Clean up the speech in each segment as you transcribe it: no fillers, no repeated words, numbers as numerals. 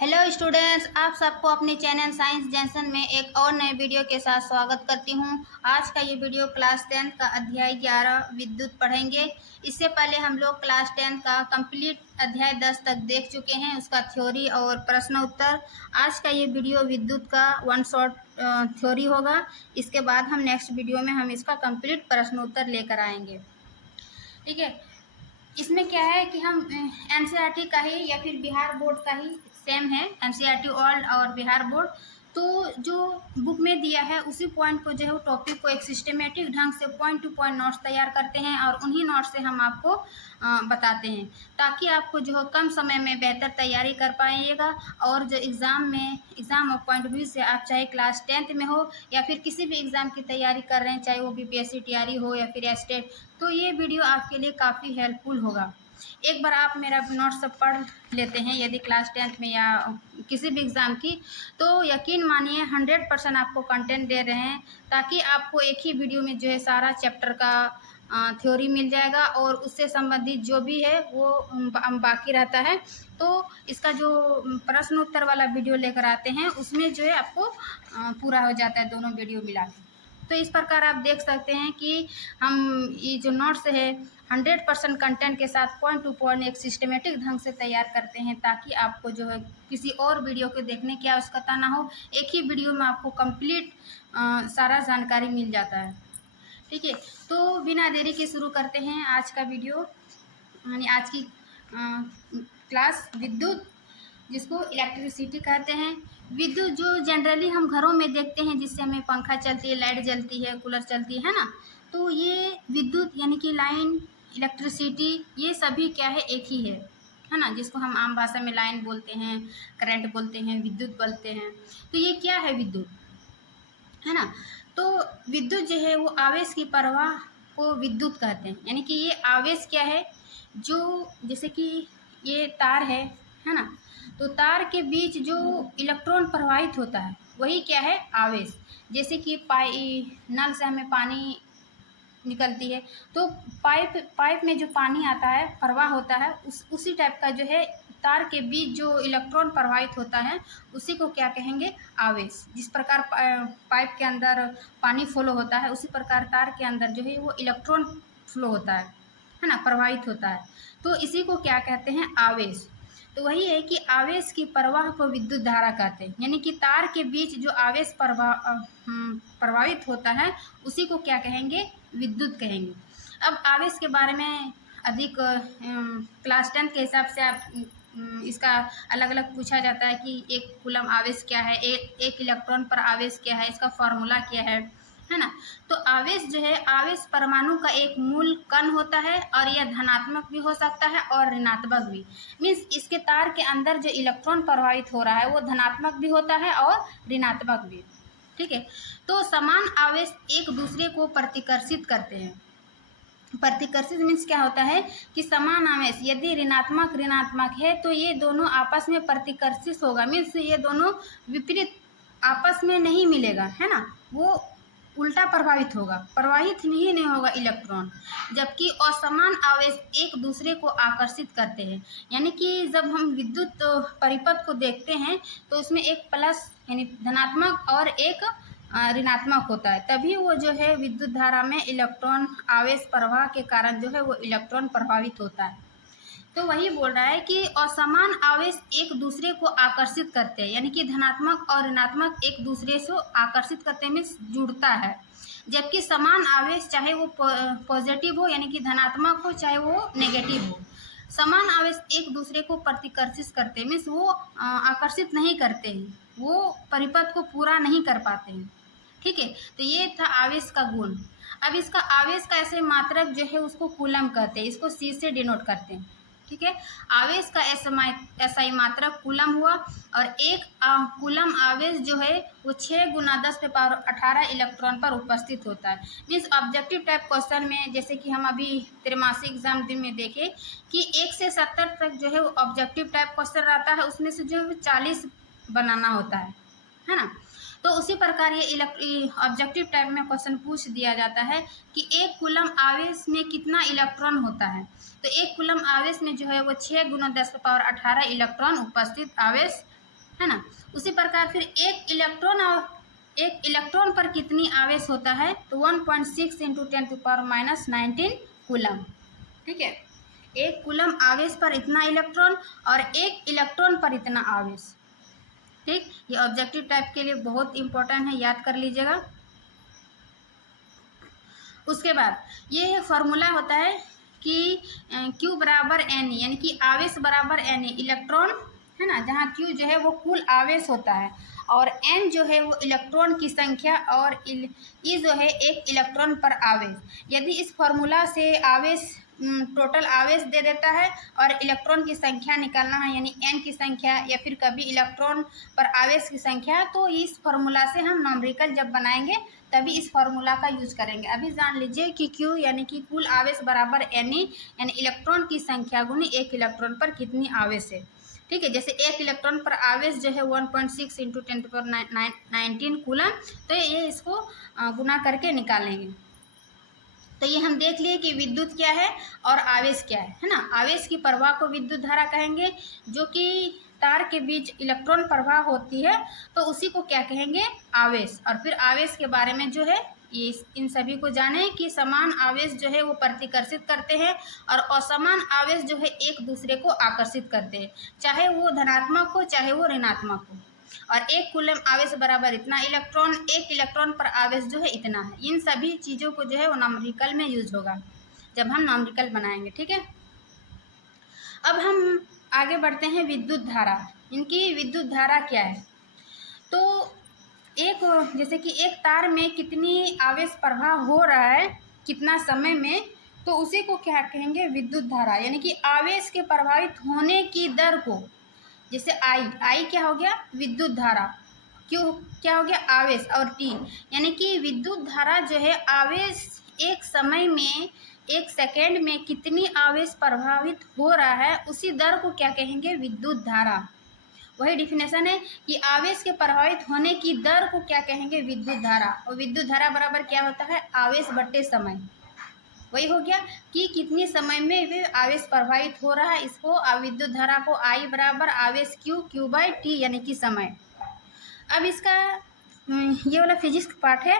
Hello students, आप सबको अपने चैनल साइंस जंक्शन में एक और नए वीडियो के साथ स्वागत करती हूं। आज का ये वीडियो क्लास 10 का अध्याय 11 विद्युत पढ़ेंगे। इससे पहले हम लोग क्लास 10 का कंप्लीट अध्याय 10 तक देख चुके हैं, उसका थ्योरी और प्रश्न उत्तर। आज का ये वीडियो विद्युत का वन शॉट थ्योरी होगा। इसके बाद हम नेक्स्ट वीडियो में हम इसका कंप्लीट प्रश्न उत्तर लेकर आएंगे। ठीक है, इसमें क्या है कि हम एनसीईआरटी का ही या फिर बिहार बोर्ड का ही सेम है, एनसीईआरटी वर्ल्ड और बिहार बोर्ड। तो जो बुक में दिया है उसी पॉइंट को जो है वो टॉपिक को एक सिस्टमेटिक ढंग से पॉइंट टू पॉइंट नोट्स तैयार करते हैं और उन्हीं नोट्स से हम आपको बताते हैं, ताकि आपको जो है कम समय में बेहतर तैयारी कर पाइएगा। और जो एग्ज़ाम ऑफ पॉइंट व्यू से आप चाहे क्लास 10th में हो या फिर किसी भी एग्ज़ाम की तैयारी कर रहे हैं, चाहे वो बीपीएससी टीआरई हो या फिर एस्टेट, तो ये वीडियो आपके लिए काफ़ी हेल्पफुल होगा। एक बार आप मेरा नोट्स सब पढ़ लेते हैं यदि क्लास 10th में या किसी भी एग्ज़ाम की, तो यकीन मानिए 100% आपको कंटेंट दे रहे हैं, ताकि आपको एक ही वीडियो में जो है सारा चैप्टर का थ्योरी मिल जाएगा और उससे संबंधित जो भी है वो बाकी रहता है। तो इसका जो प्रश्न उत्तर वाला वीडियो लेकर आते हैं उसमें जो है आपको पूरा हो जाता है दोनों वीडियो मिला के। तो इस प्रकार आप देख सकते हैं कि हम ये जो नोट्स है 100% कंटेंट के साथ पॉइंट टू पॉइंट एक सिस्टमेटिक ढंग से तैयार करते हैं, ताकि आपको जो है किसी और वीडियो के देखने की आवश्यकता ना हो। एक ही वीडियो में आपको कंप्लीट सारा जानकारी मिल जाता है। ठीक है, तो बिना देरी के शुरू करते हैं आज का वीडियो, यानी आज की क्लास विद्युत, जिसको इलेक्ट्रिसिटी कहते हैं। विद्युत जो जनरली हम घरों में देखते हैं, जिससे हमें पंखा चलती है, लाइट जलती है, कूलर चलती है ना, तो ये विद्युत यानी कि लाइन, इलेक्ट्रिसिटी, ये सभी क्या है, एक ही है ना, जिसको हम आम भाषा में लाइन बोलते हैं, करंट बोलते हैं, विद्युत बोलते हैं। तो ये क्या है विद्युत, है ना। तो विद्युत जो है वो आवेश की प्रवाह को विद्युत कहते हैं। यानी कि ये आवेश क्या है, जो जैसे कि ये तार है ना, तो तार के बीच जो इलेक्ट्रॉन प्रवाहित होता है वही क्या है, आवेश। जैसे कि नल से हमें पानी निकलती है, तो पाइप में जो पानी आता है, प्रवाह होता है, उसी टाइप का जो है तार के बीच जो इलेक्ट्रॉन प्रवाहित होता है उसी को क्या कहेंगे, आवेश। जिस प्रकार पाइप के अंदर पानी फ्लो होता है, उसी प्रकार तार के अंदर जो है वो इलेक्ट्रॉन फ्लो होता है ना, प्रवाहित होता है। तो इसी को क्या कहते हैं, आवेश। तो वही है कि आवेश की प्रवाह को विद्युत धारा कहते हैं। यानी कि तार के बीच जो आवेश प्रवाहित होता है उसी को क्या कहेंगे, विद्युत कहेंगे। अब आवेश के बारे में अधिक क्लास 10 के हिसाब से आप इसका अलग अलग पूछा जाता है कि एक कूलम आवेश क्या है, एक इलेक्ट्रॉन पर आवेश क्या है, इसका फॉर्मूला क्या है ना। तो आवेश जो है, आवेश परमाणु का एक मूल कण होता है और यह धनात्मक भी हो सकता है और ऋणात्मक भी। मीन्स इसके तार के अंदर जो इलेक्ट्रॉन प्रवाहित हो रहा है वो धनात्मक भी होता है और ऋणात्मक भी। ठीक है, तो समान आवेश एक दूसरे को प्रतिकर्षित करते हैं। प्रतिकर्षित मीन्स क्या होता है कि समान आवेश यदि ऋणात्मक ऋणात्मक है तो ये दोनों आपस में प्रतिकर्षित होगा। मीन्स ये दोनों विपरीत आपस में नहीं मिलेगा, है ना, वो उल्टा प्रभावित होगा, प्रवाहित नहीं होगा इलेक्ट्रॉन। जबकि असमान आवेश एक दूसरे को आकर्षित करते हैं। यानी कि जब हम विद्युत परिपथ को देखते हैं तो उसमें एक प्लस यानी धनात्मक और एक ऋणात्मक होता है, तभी वो जो है विद्युत धारा में इलेक्ट्रॉन आवेश प्रवाह के कारण जो है वो इलेक्ट्रॉन प्रभावित होता है। तो वही बोल रहा है कि असमान आवेश एक दूसरे को आकर्षित करते हैं। यानी कि धनात्मक और ऋणात्मक एक दूसरे से आकर्षित करते में जुड़ता है। जबकि समान आवेश चाहे वो पॉजिटिव हो यानी कि धनात्मक हो, चाहे वो नेगेटिव हो, समान आवेश एक दूसरे को प्रतिकर्षित करते मीन्स वो आकर्षित नहीं करते हैं, वो परिपथ को पूरा नहीं कर पाते हैं। ठीक है, तो ये था आवेश का गुण। अब इसका आवेश का ऐसे मात्रक जो है उसको कूलम कहते हैं, इसको सी से डिनोट करते हैं। ठीक है, आवेश का SI मात्रक कूलम हुआ और एक कूलम आवेश जो है वो 6 × 10⁻18 इलेक्ट्रॉन पर उपस्थित होता है। मीन्स ऑब्जेक्टिव टाइप क्वेश्चन में, जैसे कि हम अभी त्रैमासिक एग्जाम दिन में देखे कि 1 से 70 तक जो है वो ऑब्जेक्टिव टाइप क्वेश्चन रहता है, उसमें से जो है 40 बनाना होता है ना। तो उसी प्रकार ये ऑब्जेक्टिव टाइप में क्वेश्चन पूछ दिया जाता है कि एक कूलम आवेश में कितना इलेक्ट्रॉन होता है। तो एक कूलम आवेश में जो है वो 6 × 10⁻18 इलेक्ट्रॉन उपस्थित आवेश है ना। उसी प्रकार फिर एक इलेक्ट्रॉन पर कितनी आवेश होता है, तो 1.6 इंटू 10⁻⁻19 कूलम। ठीक है, एक कूलम आवेश पर इतना इलेक्ट्रॉन और एक इलेक्ट्रॉन पर इतना आवेश। ठीक, ये ऑब्जेक्टिव टाइप के लिए बहुत इंपॉर्टेंट है, याद कर लीजिएगा। उसके बाद ये फॉर्मूला होता है कि Q बराबर N, यानी कि आवेश बराबर N, इलेक्ट्रॉन है ना, जहाँ Q जो है वो कुल आवेश होता है और N जो है वो इलेक्ट्रॉन की संख्या और E जो है एक इलेक्ट्रॉन पर आवेश। यदि इस फॉर्मूला से आवेश टोटल आवेश दे देता है और इलेक्ट्रॉन की संख्या निकालना है, यानी N की संख्या या फिर कभी इलेक्ट्रॉन पर आवेश की संख्या, तो इस फॉर्मूला से हम न्यूमेरिकल जब बनाएंगे तभी इस फॉर्मूला का यूज करेंगे। अभी जान लीजिए कि Q यानी कि कुल आवेश बराबर Ne, यानी इलेक्ट्रॉन की संख्या गुनी एक इलेक्ट्रॉन पर कितनी आवेश है। ठीक है, जैसे एक इलेक्ट्रॉन पर आवेश जो है 1.6 इंटू 10⁻19 कूलम, तो ये इसको गुना करके निकालेंगे। तो ये हम देख लिए कि विद्युत क्या है और आवेश क्या है ना। आवेश की प्रवाह को विद्युत धारा कहेंगे, जो कि तार के बीच इलेक्ट्रॉन प्रवाह होती है, तो उसी को क्या कहेंगे, आवेश। और फिर आवेश के बारे में जो है ये इन सभी को जाने कि समान आवेश जो है वो प्रतिकर्षित करते हैं और असमान आवेश जो है एक दूसरे को आकर्षित करते हैं, चाहे वो धनात्मक हो चाहे वो ऋणात्मक हो। और एक कूलम आवेश बराबर इतना इलेक्ट्रॉन, एक इलेक्ट्रॉन पर आवेश जो है इतना है। इन सभी चीज़ों को जो है वो न्यूमेरिकल में यूज होगा जब हम न्यूमेरिकल बनाएंगे। ठीक है, अब हम आगे बढ़ते हैं विद्युत धारा। इनकी विद्युत धारा क्या है, तो एक जैसे कि एक तार में कितनी आवेश प्रवाह हो रहा है कितना समय में, तो उसी को क्या कहेंगे, विद्युत धारा। यानी कि आवेश के प्रभावित होने की दर को, जैसे आई क्या हो गया, विद्युत धारा, क्यों क्या हो गया, आवेश, और टी यानी कि विद्युत धारा जो है आवेश एक समय में एक सेकेंड में कितनी आवेश प्रभावित हो रहा है, उसी दर को क्या कहेंगे, विद्युत धारा। वही डिफिनेशन है कि आवेश के प्रभावित होने की दर को क्या कहेंगे, विद्युत धारा। और विद्युत धारा बराबर क्या होता है, आवेश बटे समय। वही हो गया कि कितनी समय में वे आवेश प्रभावित हो रहा है, इसको विद्युत धारा को आई बराबर आवेश Q बाई टी यानी कि समय। अब इसका ये वाला फिजिक्स का पार्ट है,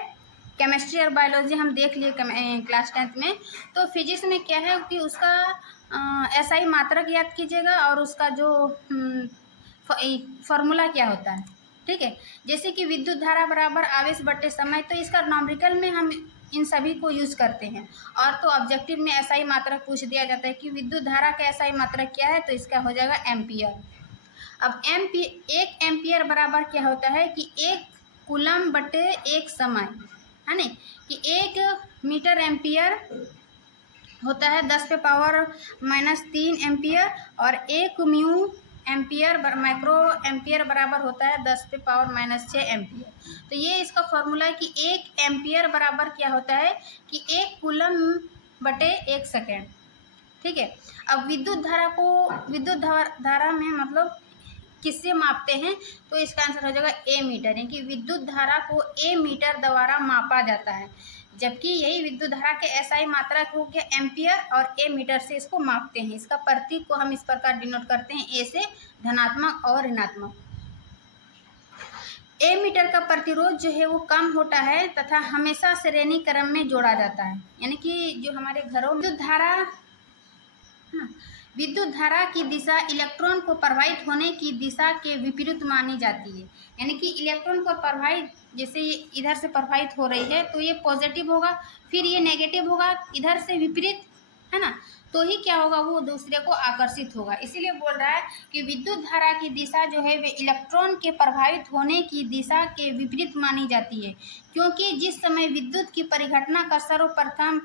केमिस्ट्री और बायोलॉजी हम देख लिए क्लास 10th में। तो फिजिक्स में क्या है कि उसका SI मात्रक याद कीजिएगा और उसका जो फॉर्मूला क्या होता है। ठीक है, जैसे कि विद्युत धारा बराबर आवेश बटे समय, तो इसका न्यूमेरिकल में हम इन सभी को यूज करते हैं। और तो ऑब्जेक्टिव में SI मात्रक पूछ दिया जाता है कि विद्युत धारा का SI मात्रक क्या है, तो इसका हो जाएगा एम्पियर। अब एक एम्पियर बराबर क्या होता है कि एक कूलम बटे एक समय, है ना, कि 1 मीटर एम्पियर होता है 10⁻⁻³ एम्पियर और 1 म्यू एम्पियर माइक्रो एम्पियर बराबर होता है 10⁻⁻6 एम्पियर। तो ये इसका फॉर्मूला है कि 1 एम्पियर बराबर क्या होता है कि 1 कूलम बटे 1 सेकेंड। ठीक है, अब विद्युत धारा में मतलब किससे मापते हैं, तो इसका आंसर हो जाएगा ए मीटर, यानी कि विद्युत धारा को ए मीटर द्वारा मापा जाता है। जबकि यही विद्युत धारा के SI मात्रक हो गया एम्पियर और ए मीटर से इसको मापते हैं। इसका प्रतीक को हम इस प्रकार डिनोट करते हैं, ए से धनात्मक और ऋणात्मक। ए मीटर का प्रतिरोध जो है वो कम होता है तथा हमेशा श्रेणी क्रम में जोड़ा जाता है। यानी कि जो हमारे घरों में विद्युत धारा की दिशा इलेक्ट्रॉन को प्रवाहित होने की दिशा के विपरीत मानी जाती है। यानी कि इलेक्ट्रॉन को प्रवाहित, जैसे ये इधर से प्रवाहित हो रही है तो ये पॉजिटिव होगा, फिर ये नेगेटिव होगा, इधर से विपरीत, है ना, तो ही क्या होगा, वो दूसरे को आकर्षित होगा। इसीलिए बोल रहा है कि विद्युत धारा की दिशा जो है वे इलेक्ट्रॉन के प्रभावित होने की दिशा के विपरीत मानी जाती है, क्योंकि जिस समय विद्युत की परिघटना का सर्वप्रथम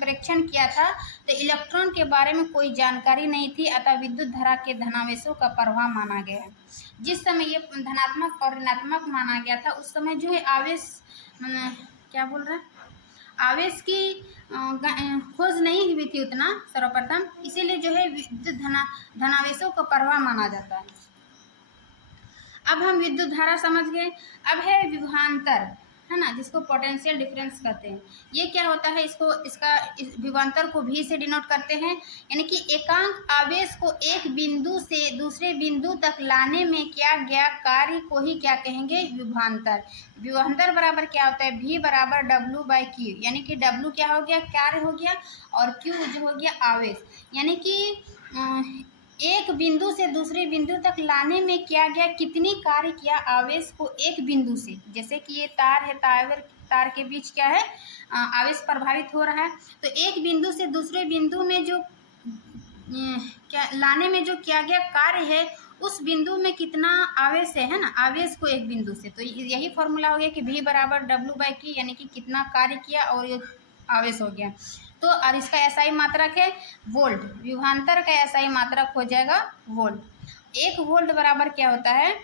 परीक्षण किया था तो इलेक्ट्रॉन के बारे में कोई जानकारी नहीं थी, अतः विद्युत धारा के धनावेशों का प्रवाह माना गया है। जिस समय ये धनात्मक और ऋणात्मक माना गया था उस समय जो है आवेश क्या बोल रहा है, आवेश की खोज नहीं हुई थी उतना सर्वप्रथम, इसीलिए जो है विद्युत धनावेशों का प्रवाह माना जाता है। अब हम विद्युत धारा समझ गए। अब है विभवांतर, है ना, जिसको पोटेंशियल डिफरेंस कहते हैं। ये क्या होता है, इस विभवांतर को भी से डिनोट करते हैं, यानी कि एकांक आवेश को एक बिंदु से दूसरे बिंदु तक लाने में किया गया कार्य को ही क्या कहेंगे, विभवांतर। विभवांतर बराबर क्या होता है, V बराबर W/Q, यानी कि W क्या हो गया, कार्य हो गया, और Q जो हो गया आवेश, यानी कि एक बिंदु से दूसरे बिंदु तक लाने में किया गया कितनी कार्य किया आवेश को एक बिंदु से, जैसे कि ये तार है, तार के बीच क्या है, आवेश प्रभावित हो रहा है, तो एक बिंदु से दूसरे बिंदु में जो क्या लाने में जो किया गया कार्य है, उस बिंदु में कितना आवेश है ना, आवेश को एक बिंदु से, तो यही फॉर्मूला हो गया कि V बराबर W/Q, यानी कि कितना कार्य किया और ये आवेश हो गया। तो और इसका एसआई मात्रक है वोल्ट, विभवांतर का एसआई मात्रक हो जाएगा वोल्ट। 1 वोल्ट बराबर क्या होता है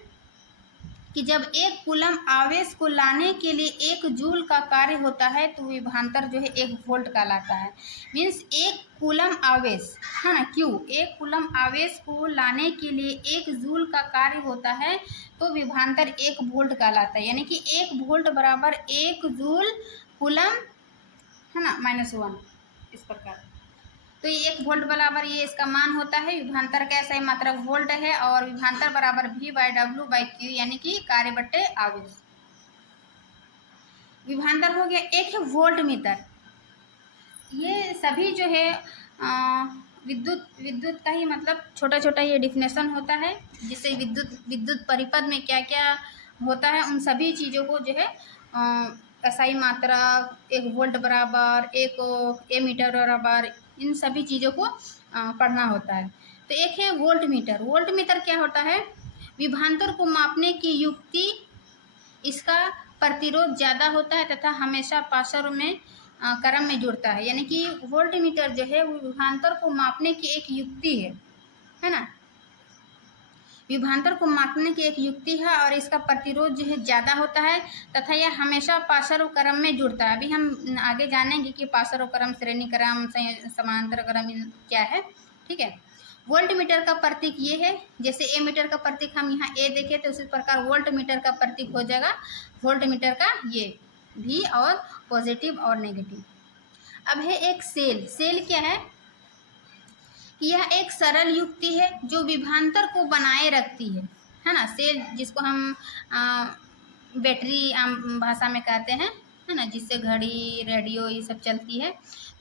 कि जब 1 कूलम आवेश को लाने के लिए 1 जूल का कार्य होता है तो विभवांतर जो है 1 वोल्ट कहलाता है। मीन्स 1 कूलम आवेश है ना, क्यू 1 कूलम आवेश को लाने के लिए 1 जूल का कार्य होता है तो विभवांतर 1 वोल्ट कहलाता है, यानी कि 1 वोल्ट बराबर 1 जूल कूलम है ना -1, इस प्रकार। तो ये 1 वोल्ट बराबर ये इसका मान होता है, विभवांतर का सही मात्रक वोल्ट है, और विभवांतर बराबर V/W/Q, यानी कि कार्य बट्टे आवेश। विभवांतर हो गया। एक है वोल्ट मीटर, ये सभी जो है विद्युत का ही मतलब छोटा छोटा ये डिफिनेशन होता है, जिससे विद्युत परिपथ में क्या क्या होता है उन सभी चीज़ों को जो है एसआई मात्रक, 1 वोल्ट बराबर, 1 एमीटर बराबर, इन सभी चीज़ों को पढ़ना होता है। तो एक है वोल्ट मीटर। वोल्ट मीटर क्या होता है, विभवांतर को मापने की युक्ति, इसका प्रतिरोध ज़्यादा होता है तथा हमेशा पाशर में क्रम में जुड़ता है, यानी कि वोल्ट मीटर जो है वो विभवांतर को मापने की एक युक्ति है ना, विभवांतर को मापने की एक युक्ति है, और इसका प्रतिरोध जो है ज़्यादा होता है तथा यह हमेशा पाशर क्रम में जुड़ता है। अभी हम आगे जानेंगे कि पाशर क्रम, श्रेणी क्रम, समांतर क्रम क्या है, ठीक है। वोल्ट मीटर का प्रतीक ये है, जैसे ए मीटर का प्रतीक हम यहाँ ए देखे तो उसी प्रकार वोल्ट मीटर का प्रतीक हो जाएगा वोल्ट मीटर का ये V, और पॉजिटिव और नेगेटिव। अब है एक सेल। सेल क्या है कि यह एक सरल युक्ति है जो विभवांतर को बनाए रखती है ना। सेल जिसको हम बैटरी आम भाषा में कहते हैं, है ना, जिससे घड़ी, रेडियो ये सब चलती है।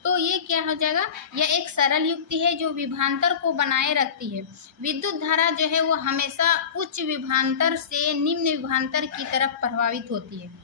तो ये क्या हो जाएगा, यह एक सरल युक्ति है जो विभवांतर को बनाए रखती है। विद्युत धारा जो है वो हमेशा उच्च विभवांतर से निम्न विभवांतर की तरफ प्रभावित होती है।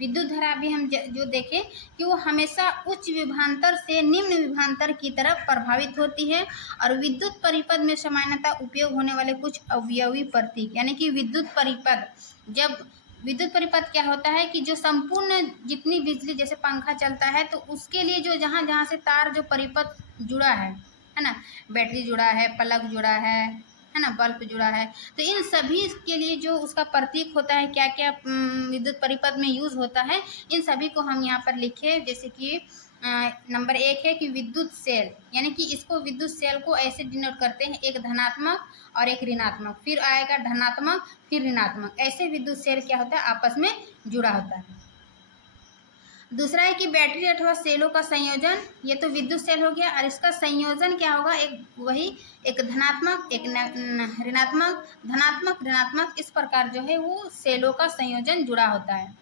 विद्युत धारा भी हम जो देखें कि वो हमेशा उच्च विभवांतर से निम्न विभवांतर की तरफ प्रभावित होती है, और विद्युत परिपथ में सामान्यतः उपयोग होने वाले कुछ अवयवी प्रतीक, यानी कि विद्युत परिपथ, जब विद्युत परिपथ क्या होता है कि जो संपूर्ण जितनी बिजली, जैसे पंखा चलता है तो उसके लिए जो जहाँ जहाँ से तार जो परिपथ जुड़ा है ना, बैटरी जुड़ा है, प्लग जुड़ा है ना, बल्ब जुड़ा है, तो इन सभी के लिए जो उसका प्रतीक होता है, क्या क्या विद्युत परिपथ में यूज़ होता है, इन सभी को हम यहाँ पर लिखे। जैसे कि नंबर 1 है कि विद्युत सेल, यानी कि इसको विद्युत सेल को ऐसे डिनोट करते हैं, एक धनात्मक और एक ऋणात्मक, फिर आएगा धनात्मक फिर ऋणात्मक, ऐसे विद्युत सेल क्या होता है आपस में जुड़ा होता है। दूसरा है कि बैटरी अथवा सेलों का संयोजन, ये तो विद्युत सेल हो गया, और इसका संयोजन क्या होगा, एक धनात्मक, एक ऋणात्मक, धनात्मक ऋणात्मक, इस प्रकार जो है वो सेलों का संयोजन जुड़ा होता है।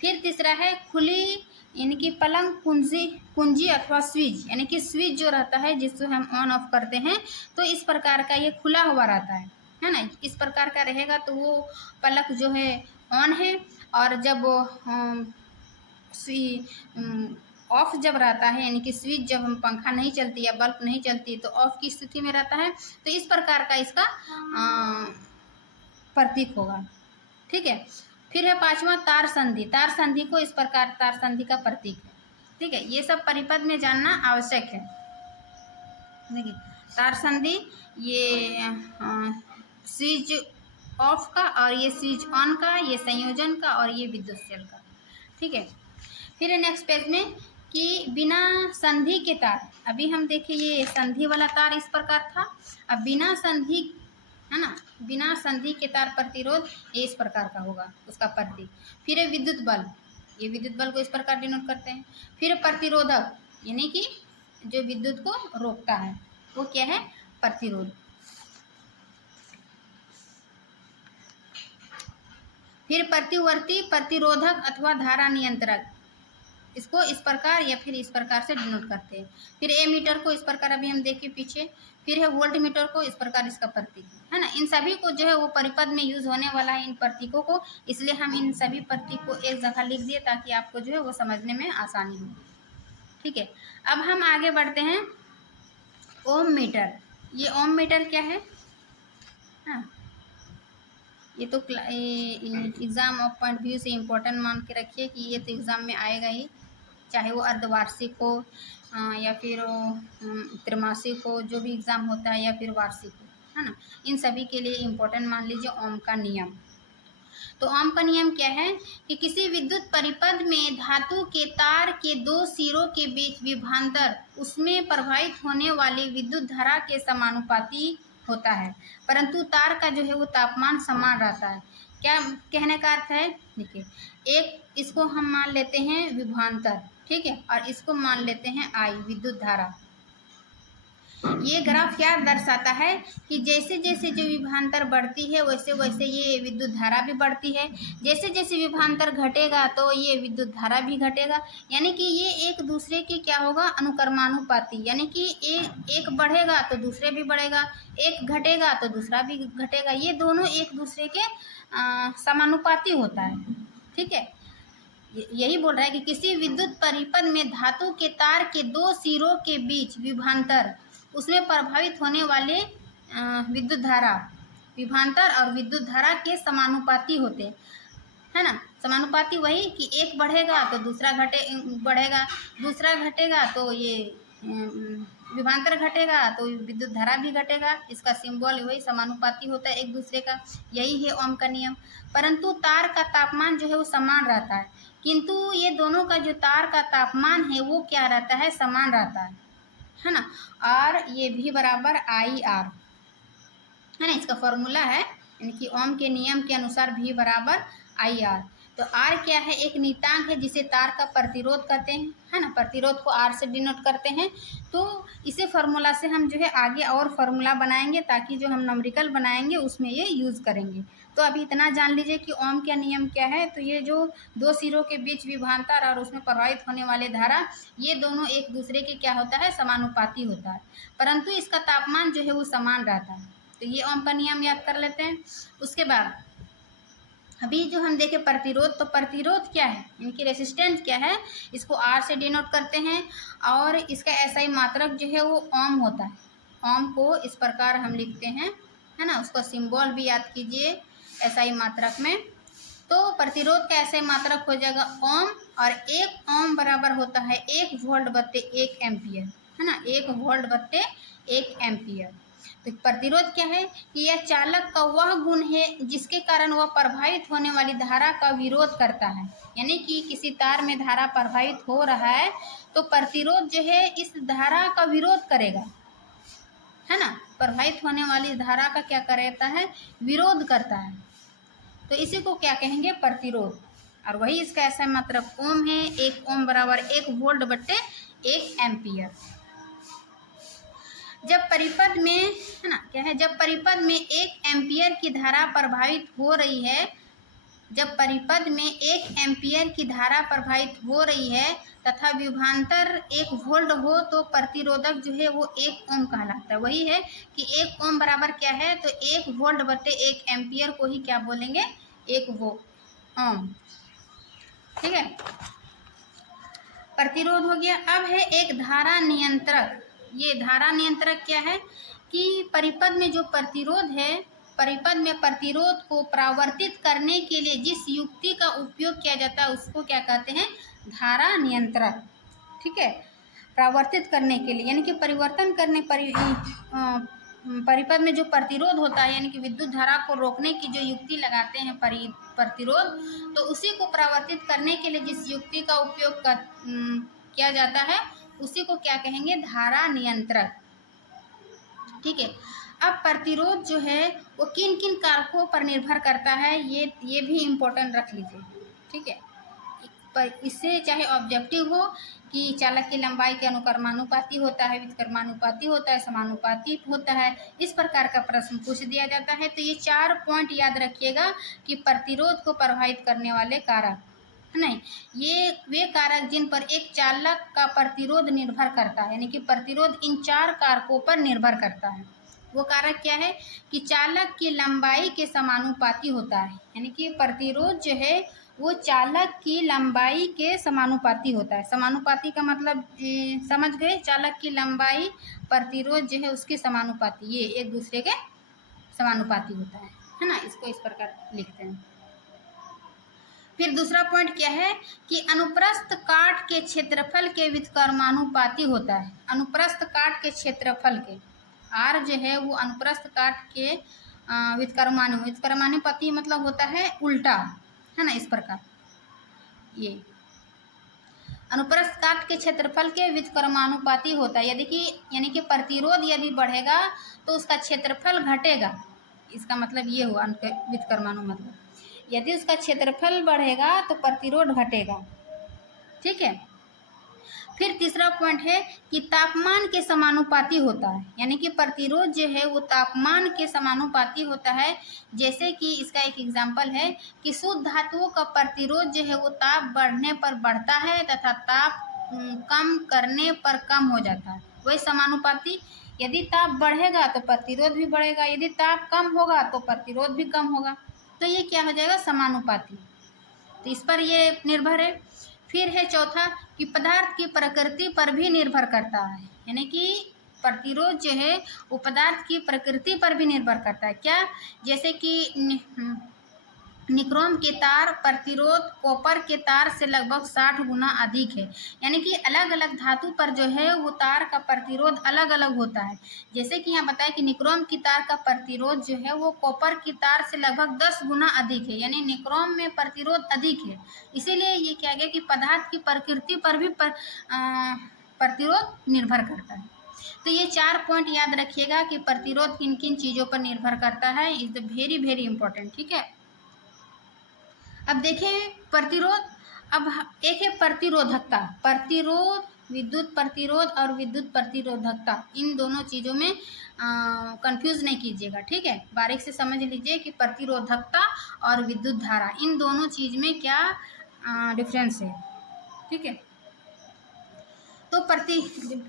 फिर तीसरा है खुली, यानी कि पलंग कुंजी अथवा स्विच, यानी कि स्विच जो रहता है जिसको हम ऑन ऑफ करते हैं, तो इस प्रकार का ये खुला हुआ रहता है ना, इस प्रकार का रहेगा तो वो पलक जो है ऑन है, और जब ऑफ जब रहता है, यानी कि स्विच जब हम पंखा नहीं चलती या बल्ब नहीं चलती तो ऑफ की स्थिति में रहता है, तो इस प्रकार का इसका प्रतीक होगा, ठीक है। फिर है 5वां तार संधि। तार संधि को इस प्रकार तार संधि का प्रतीक है, ठीक है। ये सब परिपथ में जानना आवश्यक है। देखिए तार संधि, ये स्विच ऑफ का, और ये स्विच ऑन का, ये संयोजन का, और ये विद्युत सेल का, ठीक है। फिर नेक्स्ट पेज में कि बिना संधि के तार, अभी हम देखिए ये संधि वाला तार इस प्रकार था, अब बिना संधि, है ना, बिना संधि के तार प्रतिरोध ये इस प्रकार का होगा उसका प्रतीक। फिर है विद्युत बल्ब, ये विद्युत बल को इस प्रकार डिनोट करते हैं। फिर प्रतिरोधक, यानी कि जो विद्युत को रोकता है वो क्या है, प्रतिरोध। फिर प्रतिवर्ती प्रतिरोधक अथवा धारा नियंत्रक, इसको इस प्रकार या फिर इस प्रकार से डिनोट करते हैं। फिर एमीटर को इस प्रकार अभी हम देखें पीछे। फिर है वोल्ट मीटर को इस प्रकार इसका प्रतीक है ना। इन सभी को जो है वो परिपथ में यूज होने वाला है इन प्रतीकों को, इसलिए हम इन सभी प्रतीक को एक जगह लिख दिए ताकि आपको जो है वो समझने में आसानी हो। ठीक है, अब हम आगे बढ़ते हैं। ओम मीटर, ये ओम मीटर क्या है, हाँ ये तो एग्जाम ऑफ पॉइंट व्यू से इम्पोर्टेंट मान के रखिए कि ये तो एग्जाम में आएगा ही, चाहे वो अर्धवार्षिक हो या फिर त्रैमासिक हो, जो भी एग्ज़ाम होता है, या फिर वार्षिक हो, है ना। इन सभी के लिए इम्पोर्टेंट मान लीजिए ओम का नियम। तो ओम का नियम क्या है कि किसी विद्युत परिपथ में धातु के तार के दो सिरों के बीच विभवांतर उसमें प्रवाहित होने वाली विद्युत धारा के समानुपाती होता है, परंतु तार का जो है वो तापमान समान रहता है। क्या कहने का अर्थ है, देखिए एक इसको हम मान लेते हैं विभवांतर, ठीक है, और इसको मान लेते हैं आई विद्युत धारा। ये ग्राफ क्या दर्शाता है कि जैसे जैसे जो विभवांतर बढ़ती है वैसे वैसे ये विद्युत धारा भी बढ़ती है, जैसे जैसे विभवांतर घटेगा तो ये विद्युत धारा भी घटेगा, यानी कि ये एक दूसरे के क्या होगा, अनुक्रमानुपाती, यानी कि एक बढ़ेगा तो दूसरे भी बढ़ेगा, एक घटेगा तो दूसरा भी घटेगा, ये दोनों एक दूसरे के समानुपाती होता है। ठीक है, यही बोल रहा है कि किसी विद्युत परिपथ में धातु के तार के दो सिरों के बीच विभवांतर उसमें प्रभावित होने वाले विद्युत धारा, विभवांतर और विद्युत धारा के समानुपाती होते है ना। समानुपाती वही कि एक बढ़ेगा तो दूसरा बढ़ेगा, दूसरा घटेगा तो ये विभवांतर घटेगा तो विद्युत धारा भी घटेगा। इसका सिंबल वही समानुपाती होता है एक दूसरे का, यही है ओम का नियम। परंतु तार का तापमान जो है वो समान रहता है, किंतु ये दोनों का जो तार का तापमान है वो क्या रहता है, समान रहता है ना। और ये भी बराबर आई आर है ना, इसका फॉर्मूला है, यानी कि ओम के नियम के अनुसार भी बराबर आई आर। तो आर क्या है, एक नियतांक है जिसे तार का प्रतिरोध कहते हैं, है ना, प्रतिरोध को आर से डिनोट करते हैं। तो इसे फार्मूला से हम जो है आगे और फार्मूला बनाएंगे ताकि जो हम नंबरिकल बनाएंगे उसमें ये यूज़ करेंगे। तो अभी इतना जान लीजिए कि ओम का नियम क्या है। तो ये जो दो सिरों के बीच विभवांतर और उसमें प्रवाहित होने वाले धारा, ये दोनों एक दूसरे के क्या होता है, समानुपाती होता है, परंतु इसका तापमान जो है वो समान रहता है। तो ये ओम का नियम याद कर लेते हैं। उसके बाद अभी जो हम देखें प्रतिरोध, तो प्रतिरोध क्या है, इनकी रेसिस्टेंस क्या है, इसको आर से डिनोट करते हैं, और इसका एसआई मात्रक जो है वो ओम होता है। ओम को इस प्रकार हम लिखते हैं, है ना, उसका सिंबल भी याद कीजिए एसआई मात्रक में। तो प्रतिरोध का एसआई मात्रक हो जाएगा ओम, और एक ओम बराबर होता है 1 वोल्ट बत्ते 1 एम्पियर, है ना, 1 वोल्ट बत्ते 1 एम्पियर। तो प्रतिरोध क्या है कि यह चालक का वह गुण है जिसके कारण वह प्रवाहित होने वाली धारा का विरोध करता है, यानी कि किसी तार में धारा प्रवाहित हो रहा है तो प्रतिरोध जो है इस धारा का विरोध करेगा, है ना, प्रवाहित होने वाली धारा का क्या करता है, विरोध करता है। तो इसी को क्या कहेंगे, प्रतिरोध, और वही इसका ऐसा मतलब ओम है। 1 ओम बराबर 1 वोल्ट बट्टे 1 एम्पियर। जब परिपथ में, है ना, क्या है, जब परिपथ में 1 एम्पियर की धारा प्रवाहित हो रही है, जब परिपथ में 1 एम्पियर की धारा प्रवाहित हो रही है तथा विभवांतर 1 वोल्ट हो तो प्रतिरोधक जो है वो 1 ओम कहलाता है। वही है कि 1 ओम बराबर क्या है, तो 1 वोल्ट बटे 1 एम्पियर को ही क्या बोलेंगे, 1 ओम। ठीक है, प्रतिरोध हो गया। अब है एक धारा नियंत्रक। ये धारा नियंत्रक क्या है कि परिपथ में जो प्रतिरोध है, परिपथ में प्रतिरोध को परावर्तित करने के लिए जिस युक्ति का उपयोग किया जाता है उसको क्या कहते हैं, धारा नियंत्रक। ठीक है, परावर्तित करने के लिए यानी कि परिवर्तन करने परिपथ में जो प्रतिरोध होता है, यानी कि विद्युत धारा को रोकने की जो युक्ति लगाते हैं प्रतिरोध, तो उसी को परावर्तित करने के लिए जिस युक्ति का उपयोग किया जाता है उसी को क्या कहेंगे, धारा नियंत्रक। ठीक है, अब प्रतिरोध जो है वो किन किन कारकों पर निर्भर करता है, ये भी इम्पोर्टेंट रख लीजिए। ठीक है, पर इससे चाहे ऑब्जेक्टिव हो कि चालक की लंबाई के अनुक्रमानुपाती होता है, व्युत्क्रमानुपाती होता है, समानुपाती होता है, इस प्रकार का प्रश्न पूछ दिया जाता है। तो ये 4 पॉइंट याद रखिएगा कि प्रतिरोध को प्रभावित करने वाले कारक, नहीं, ये वे कारक जिन पर एक चालक का प्रतिरोध निर्भर करता है, यानी कि प्रतिरोध इन 4 कारकों पर निर्भर करता है। वो कारक क्या है कि चालक की लंबाई के समानुपाती होता है, यानी कि प्रतिरोध जो है वो चालक की लंबाई के समानुपाती होता है। समानुपाती का मतलब समझ गए, चालक की लंबाई प्रतिरोध जो है उसके समानुपाती, ये एक दूसरे के समानुपाती होता है ना। इसको इस प्रकार लिखते हैं। फिर दूसरा पॉइंट क्या है कि अनुप्रस्थ काट के क्षेत्रफल के व्युत्क्रमानुपाती होता है। अनुप्रस्थ काट के क्षेत्रफल के, आर जो है वो अनुप्रस्थ काट के व्युत्क्रमानुपाती मतलब होता है उल्टा, है ना, इस प्रकार। ये अनुप्रस्थ काट के क्षेत्रफल के व्युत्क्रमानुपाती होता है, यानी कि प्रतिरोध यदि बढ़ेगा तो उसका क्षेत्रफल घटेगा। इसका मतलब ये हुआ व्युत्क्रमानु मतलब, यदि उसका क्षेत्रफल बढ़ेगा तो प्रतिरोध घटेगा, ठीक है। फिर तीसरा पॉइंट है कि तापमान के समानुपाती होता है, यानी कि प्रतिरोध जो है वो तापमान के समानुपाती होता है। जैसे कि इसका एक एग्जांपल है कि शुद्ध धातुओं का प्रतिरोध जो है वो ताप बढ़ने पर बढ़ता है तथा ताप कम करने पर कम हो जाता है। वही समानुपाती, यदि ताप बढ़ेगा तो प्रतिरोध भी बढ़ेगा, यदि ताप कम होगा तो प्रतिरोध भी कम होगा। तो ये क्या हो जाएगा, समानुपाती। तो इस पर ये निर्भर है। फिर है चौथा कि पदार्थ की प्रकृति पर भी निर्भर करता है, यानी कि प्रतिरोध जो है वो पदार्थ की प्रकृति पर भी निर्भर करता है। क्या, जैसे कि निक्रोम के तार प्रतिरोध कॉपर के तार से लगभग 60 गुना अधिक है, यानी कि अलग अलग धातु पर जो है वो तार का प्रतिरोध अलग अलग होता है। जैसे कि यहाँ बताया कि निक्रोम की तार का प्रतिरोध जो है वो कॉपर की तार से लगभग 10 गुना अधिक है, यानी निक्रोम में प्रतिरोध अधिक है। इसीलिए ये क्या गया कि पदार्थ की प्रकृति पर भी प्रतिरोध निर्भर करता है। तो ये 4 पॉइंट याद रखिएगा कि प्रतिरोध किन किन चीज़ों पर निर्भर करता है। इज वेरी वेरी इंपॉर्टेंट, ठीक है। अब देखें प्रतिरोध, अब एक है प्रतिरोधकता। प्रतिरोध, विद्युत प्रतिरोध और विद्युत प्रतिरोधकता, इन दोनों चीज़ों में कंफ्यूज नहीं कीजिएगा, ठीक है। बारीक से समझ लीजिए कि प्रतिरोधकता और विद्युत धारा, इन दोनों चीज़ में क्या डिफरेंस है, ठीक है। तो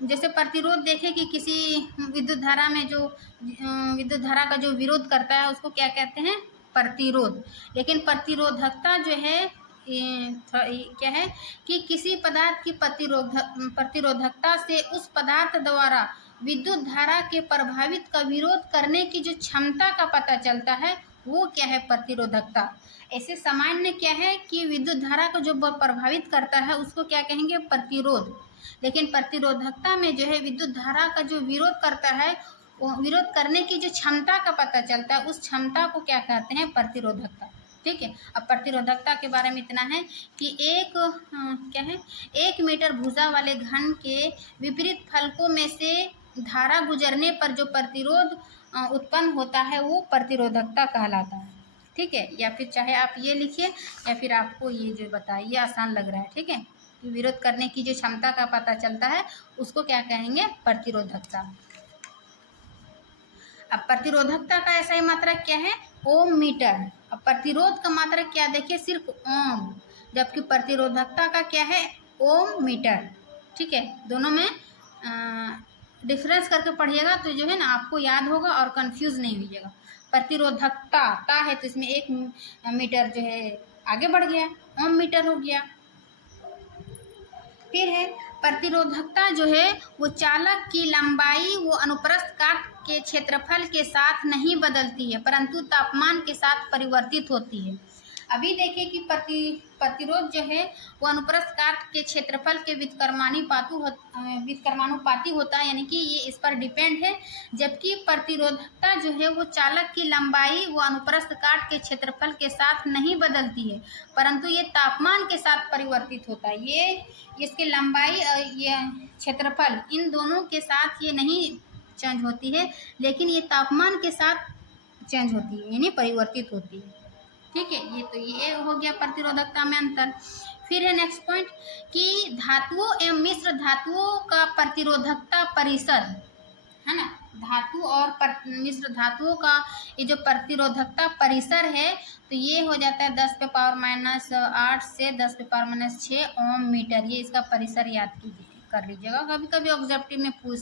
जैसे प्रतिरोध देखें कि किसी विद्युत धारा में जो विद्युत धारा का जो विरोध करता है उसको क्या कहते हैं, प्रतिरोध। लेकिन प्रतिरोधकता जो है क्या है कि किसी पदार्थ की प्रतिरोधकता से उस पदार्थ द्वारा विद्युत धारा के प्रभावित का विरोध करने की जो क्षमता का पता चलता है वो क्या है, प्रतिरोधकता। ऐसे सामान्य क्या है कि विद्युत धारा को जो प्रभावित करता है उसको क्या कहेंगे, प्रतिरोध। लेकिन प्रतिरोधकता में जो है विद्युत धारा का जो विरोध करता है, वो विरोध करने की जो क्षमता का पता चलता है उस क्षमता को क्या कहते हैं, प्रतिरोधकता, ठीक है। अब प्रतिरोधकता के बारे में इतना है कि क्या है, 1 मीटर भुजा वाले घन के विपरीत फलकों में से धारा गुजरने पर जो प्रतिरोध उत्पन्न होता है वो प्रतिरोधकता कहलाता है, ठीक है। या फिर चाहे आप ये लिखिए या फिर आपको ये जो बताइए, ये आसान लग रहा है, ठीक है। विरोध करने की जो क्षमता का पता चलता है उसको क्या कहेंगे, प्रतिरोधकता। अब प्रतिरोधकता का ऐसा ही मात्रक क्या है, ओम मीटर। अब प्रतिरोध का मात्रक क्या, देखिए सिर्फ ओम, जबकि प्रतिरोधकता का क्या है, ओम मीटर, ठीक है। दोनों में डिफरेंस करके पढ़िएगा तो जो है ना आपको याद होगा और कंफ्यूज नहीं होइएगा। प्रतिरोधकता ता है तो इसमें 1 मीटर जो है आगे बढ़ गया, ओम मीटर हो गया। फिर है प्रतिरोधकता जो है वो चालक की लंबाई वो अनुप्रस्थ काट के क्षेत्रफल के साथ नहीं बदलती है परंतु तापमान के साथ परिवर्तित होती है। अभी देखिए कि प्रतिरोध जो है वो अनुप्रस्थ काट के क्षेत्रफल के व्युत्क्रमानुपाती होता है, यानी कि ये इस पर डिपेंड है। जबकि प्रतिरोधकता जो है वो चालक की लंबाई वो अनुप्रस्थ काट के क्षेत्रफल के साथ नहीं बदलती है परंतु ये तापमान के साथ परिवर्तित होता है। ये इसकी लंबाई और ये क्षेत्रफल इन दोनों के साथ ये नहीं चेंज होती है, लेकिन ये तापमान के साथ चेंज होती है, यानी परिवर्तित होती है, ठीक है। ये तो ये हो गया प्रतिरोधकता में अंतर। फिर है नेक्स्ट पॉइंट कि धातुओं एवं मिश्र धातुओं का प्रतिरोधकता परिसर, है ना, धातु और मिश्र धातुओं का ये जो प्रतिरोधकता परिसर है तो ये हो जाता है 10⁻⁻8 से 10⁻⁻6 ओम मीटर। ये इसका परिसर याद कीजिए, कर लीजिएगा, कभी कभी ऑब्जेक्टिव में पूछ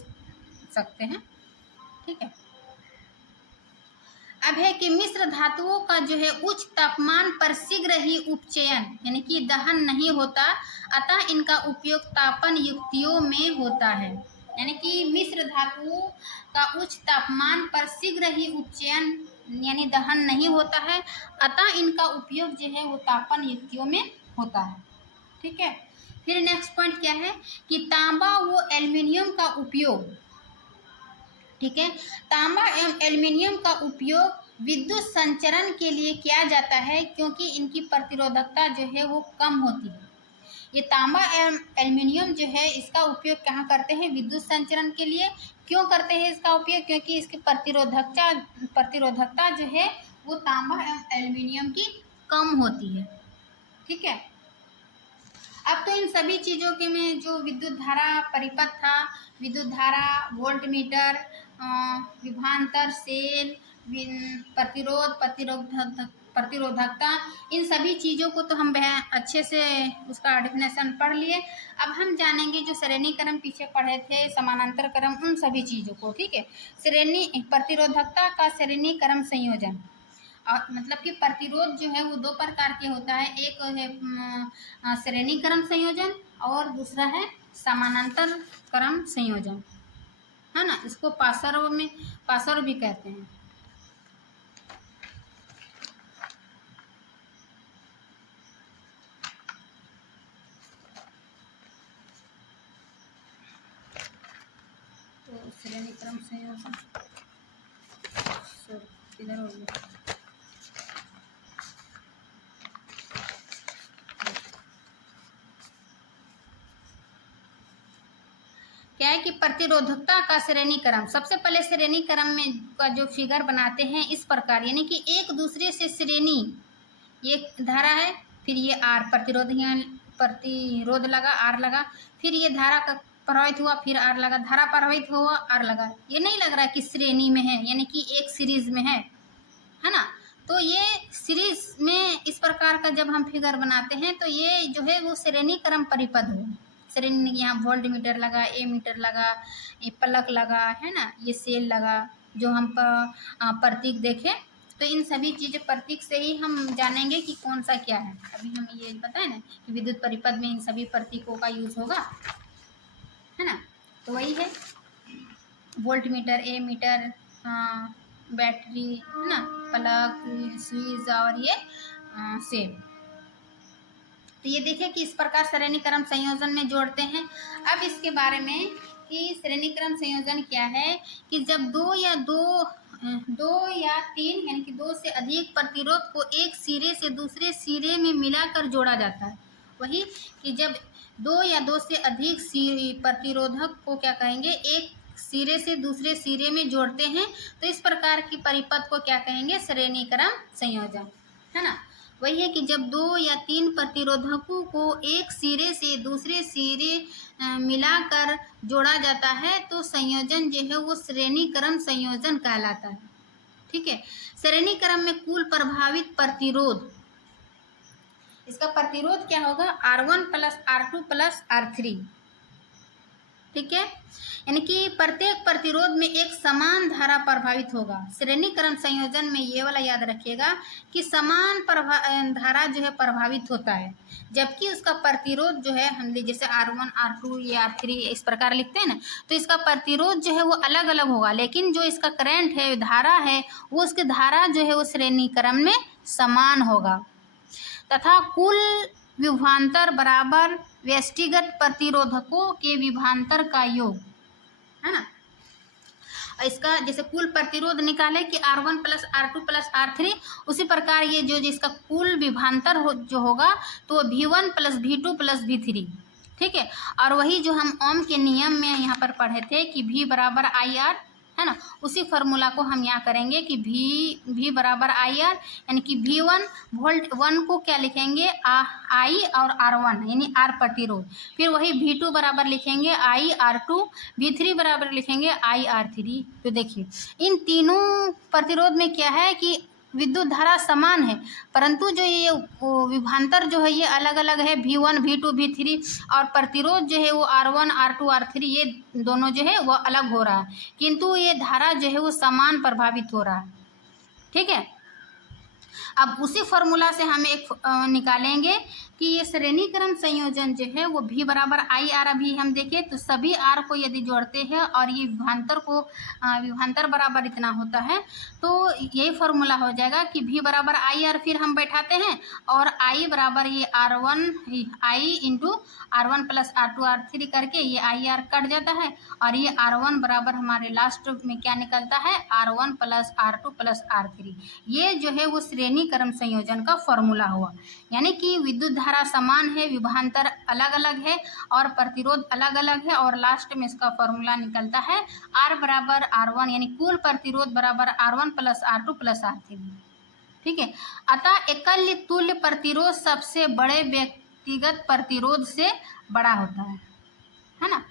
सकते हैं। ठीक है। अब है कि मिश्र धातुओं का जो है उच्च तापमान पर शीघ्र ही उपचयन यानी कि दहन नहीं होता, अतः इनका उपयोग तापन युक्तियों में होता है। यानी कि मिश्र धातुओं का उच्च तापमान पर शीघ्र ही उपचयन यानी दहन नहीं होता है, अतः इनका उपयोग जो है वो तापन युक्तियों में होता है। ठीक है। फिर नेक्स्ट पॉइंट क्या है कि तांबा व एल्युमिनियम का उपयोग, ठीक है, तांबा एवं एल्युमिनियम का उपयोग विद्युत संचरण के लिए किया जाता है क्योंकि इनकी प्रतिरोधकता जो है वो कम होती है। ये तांबा एवं एल्युमिनियम जो है इसका उपयोग कहाँ करते हैं, विद्युत संचरण के लिए। क्यों करते हैं इसका उपयोग, क्योंकि इसकी प्रतिरोधकता जो है वो तांबा एवं एल्युमिनियम की कम होती है। ठीक है। अब तो इन सभी चीज़ों के में जो विद्युत धारा परिपथ था, विद्युत धारा, वोल्ट मीटर, विभवांतर, सेल, प्रतिरोधकता, इन सभी चीज़ों को तो हम अच्छे से उसका डेफिनेशन पढ़ लिए। अब हम जानेंगे जो श्रेणी क्रम पीछे पढ़े थे, समानांतर क्रम, उन सभी चीज़ों को। ठीक है। प्रतिरोधकता का श्रेणी क्रम संयोजन, और मतलब कि प्रतिरोध जो है वो दो प्रकार के होता है, एक है श्रेणी क्रम संयोजन और दूसरा है समानांतर क्रम संयोजन, है ना। इसको पासर भी कहते हैं। तो श्रेणी क्रम संयोजन इधर हो गया। क्या है कि प्रतिरोधकता का श्रेणी क्रम, सबसे पहले श्रेणी क्रम में का जो फिगर बनाते हैं इस प्रकार, यानी कि एक दूसरे से श्रेणी, ये धारा है, फिर ये आर प्रतिरोध लगा, आर लगा, फिर ये धारा का प्रभावित हुआ, फिर आर लगा, धारा प्रभावित हुआ, आर लगा। ये नहीं लग रहा कि श्रेणी में है, यानी कि एक सीरीज में है ना। तो ये सीरीज में इस प्रकार का जब हम फिगर बनाते हैं तो ये जो है वो श्रेणी क्रम परिपथ हो। श्रेणी, यहाँ वोल्ट मीटर लगा, ए मीटर लगा, ये प्लग लगा, है ना, ये सेल लगा, जो हम प्रतीक देखें तो इन सभी चीज़ें प्रतीक से ही हम जानेंगे कि कौन सा क्या है। अभी हम ये बताएं ना कि विद्युत परिपथ में इन सभी प्रतीकों का यूज होगा, है ना। तो वही है वोल्ट मीटर, ए मीटर, बैटरी, है ना, प्लग, स्विच और ये सेल। तो ये देखिए कि इस प्रकार श्रेणी क्रम संयोजन में जोड़ते हैं। अब इसके बारे में कि श्रेणी क्रम संयोजन क्या है कि जब दो या तीन यानी कि दो से अधिक प्रतिरोध को एक सिरे से दूसरे सिरे में मिलाकर जोड़ा जाता है। वही कि जब दो या दो से अधिक प्रतिरोधक को क्या कहेंगे, एक सिरे से दूसरे सिरे में जोड़ते हैं, तो इस प्रकार की परिपथ को क्या कहेंगे, श्रेणी क्रम संयोजन, है ना। वही है कि जब दो या तीन प्रतिरोधकों को एक सिरे से दूसरे सिरे मिलाकर जोड़ा जाता है तो संयोजन जो है वो श्रेणी क्रम संयोजन कहलाता है। ठीक है। श्रेणी क्रम में कुल प्रभावित प्रतिरोध, इसका प्रतिरोध क्या होगा, R1 + R2 + R3। ठीक है। यानी कि प्रत्येक प्रतिरोध में एक समान धारा प्रभावित होगा। श्रेणी क्रम संयोजन में ये वाला याद रखिएगा कि समान धारा जो है प्रभावित होता है, जबकि उसका प्रतिरोध जो है हम जैसे R1, R2 या R3 इस प्रकार लिखते हैं ना, तो इसका प्रतिरोध जो है वो अलग अलग होगा, लेकिन जो इसका करंट है, धारा है, वो उसकी धारा जो है वो श्रेणी क्रम में समान होगा तथा कुल विभवांतर बराबर व्यष्टिगत प्रतिरोधकों के विभवांतर का योग, है ना। इसका जैसे कुल प्रतिरोध निकाले कि R1 + R2 + R3, उसी प्रकार ये जो जिसका कुल विभवांतर जो होगा तो V1 + V2 + V3। ठीक है। और वही जो हम ओम के नियम में यहाँ पर पढ़े थे कि V = IR है ना। उसी फार्मूला को हम यहाँ करेंगे कि V बराबर आई आर, यानी कि V1 वोल्ट 1 को क्या लिखेंगे आई और R1 यानी R प्रतिरोध, फिर वही V2 बराबर लिखेंगे आई R2, V3 बराबर लिखेंगे आई R3। तो देखिए इन तीनों प्रतिरोध में क्या है कि विद्युत धारा समान है, परंतु जो ये विभवांतर जो है ये अलग अलग है, V1 V2 V3, और प्रतिरोध जो है वो R1 R2 R3 ये दोनों जो है वो अलग हो रहा है, किंतु ये धारा जो है वो समान प्रभावित हो रहा है। ठीक है, अब उसी फार्मूला से हम एक निकालेंगे कि ये श्रेणी क्रम संयोजन जो है वो V बराबर आई आर, अभी हम देखें तो सभी R को यदि जोड़ते हैं और ये विभवांतर बराबर इतना होता है, तो यही फार्मूला हो जाएगा कि V बराबर आई आर, फिर हम बैठाते हैं और I बराबर ये R1 आई into R1 plus R2 R3 करके ये आई आर कट जाता है, और ये R1 बराबर हमारे लास्ट में क्या निकलता है R1 plus R2 plus R3। ये जो है वो श्रेणी क्रम संयोजन का फॉर्मूला हुआ, यानी कि विद्युत धारा समान है, विभवांतर अलग अलग है और प्रतिरोध अलग अलग है, और लास्ट में इसका फॉर्मूला निकलता है R बराबर R1 यानी कुल प्रतिरोध बराबर R1 plus R2 plus R3। ठीक है, अतः एकल तुल्य प्रतिरोध सबसे बड़े व्यक्तिगत प्रतिरोध से बड़ा होता है ना।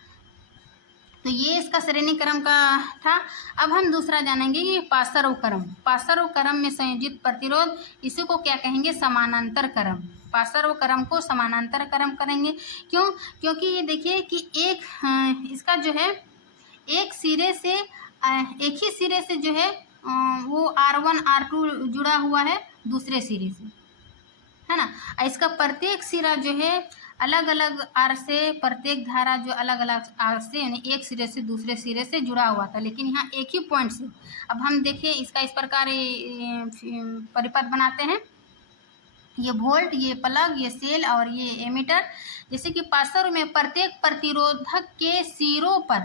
तो ये इसका श्रेणी क्रम का था। अब हम दूसरा जानेंगे कि पार्श्व क्रम। पार्श्व क्रम में संयोजित प्रतिरोध, इसी को क्या कहेंगे समानांतर क्रम। पार्श्व क्रम को समानांतर क्रम करेंगे, क्यों? क्योंकि ये देखिए कि इसका जो है एक ही सिरे से जो है वो R1 R2 जुड़ा हुआ है दूसरे सिरे से, है ना। इसका प्रत्येक सिरा जो है अलग अलग आर से, प्रत्येक धारा जो अलग अलग आर से यानी एक सिरे से दूसरे सिरे से जुड़ा हुआ था, लेकिन यहाँ एक ही पॉइंट से। अब हम देखिए इसका इस प्रकार परिपथ बनाते हैं, ये वोल्ट, ये प्लग, ये सेल और ये एमीटर। जैसे कि पार्श्व में प्रत्येक प्रतिरोधक के सिरों पर,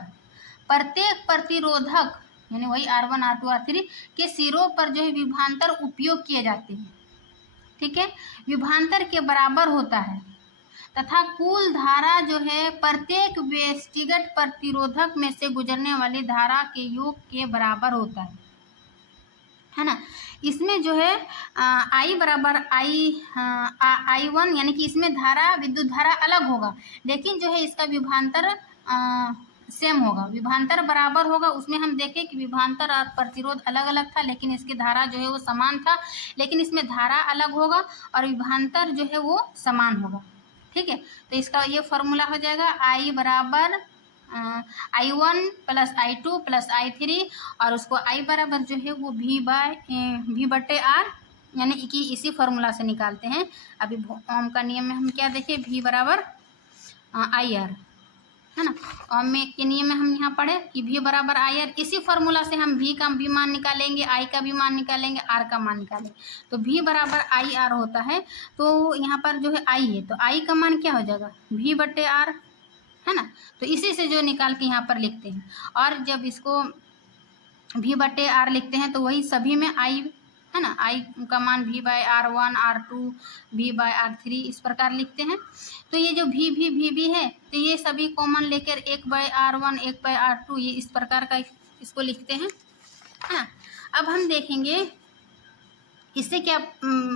प्रत्येक प्रतिरोधक यानी वही R1 R2 R3 के सिरों पर जो है विभवांतर उपयोग किए जाते हैं। ठीक है, विभवांतर के बराबर होता है तथा कुल धारा जो है प्रत्येक व्यक्तिगत प्रतिरोधक में से गुजरने वाली धारा के योग के बराबर होता है ना। इसमें जो है I बराबर I1 यानी कि इसमें धारा, विद्युत धारा अलग होगा, लेकिन जो है इसका विभवांतर सेम होगा, विभवांतर बराबर होगा। उसमें हम देखें कि विभवांतर और प्रतिरोध अलग अलग था, लेकिन इसकी धारा जो है वो समान था, लेकिन इसमें धारा अलग होगा और विभवांतर जो है वो समान होगा। ठीक है, तो इसका ये फॉर्मूला हो जाएगा I बराबर I1 plus I2 plus I3, और उसको I बराबर जो है वो V बटे R, यानी कि इसी फॉर्मूला से निकालते हैं। अभी ओम का नियम में हम क्या देखें, V बराबर IR, है ना। ओम के नियम में हम यहाँ पढ़े कि V बराबर IR, इसी फॉर्मूला से हम V का भी मान निकालेंगे, I का भी मान निकालेंगे, R का मान निकालेंगे। तो V बराबर IR होता है, तो यहाँ पर जो है I है, तो I का मान क्या हो जाएगा V बटे R, है ना। तो इसी से जो निकाल के यहाँ पर लिखते हैं, और जब इसको V बटे R लिखते हैं तो वही सभी में I, है ना, I का मान V bye R1 R2 V bye R3 इस प्रकार लिखते हैं। तो ये जो V है, तो ये सभी कॉमन लेकर 1 बाय R1 1 बाय R2 ये इस प्रकार का इसको लिखते हैं, है ना। अब हम देखेंगे इससे क्या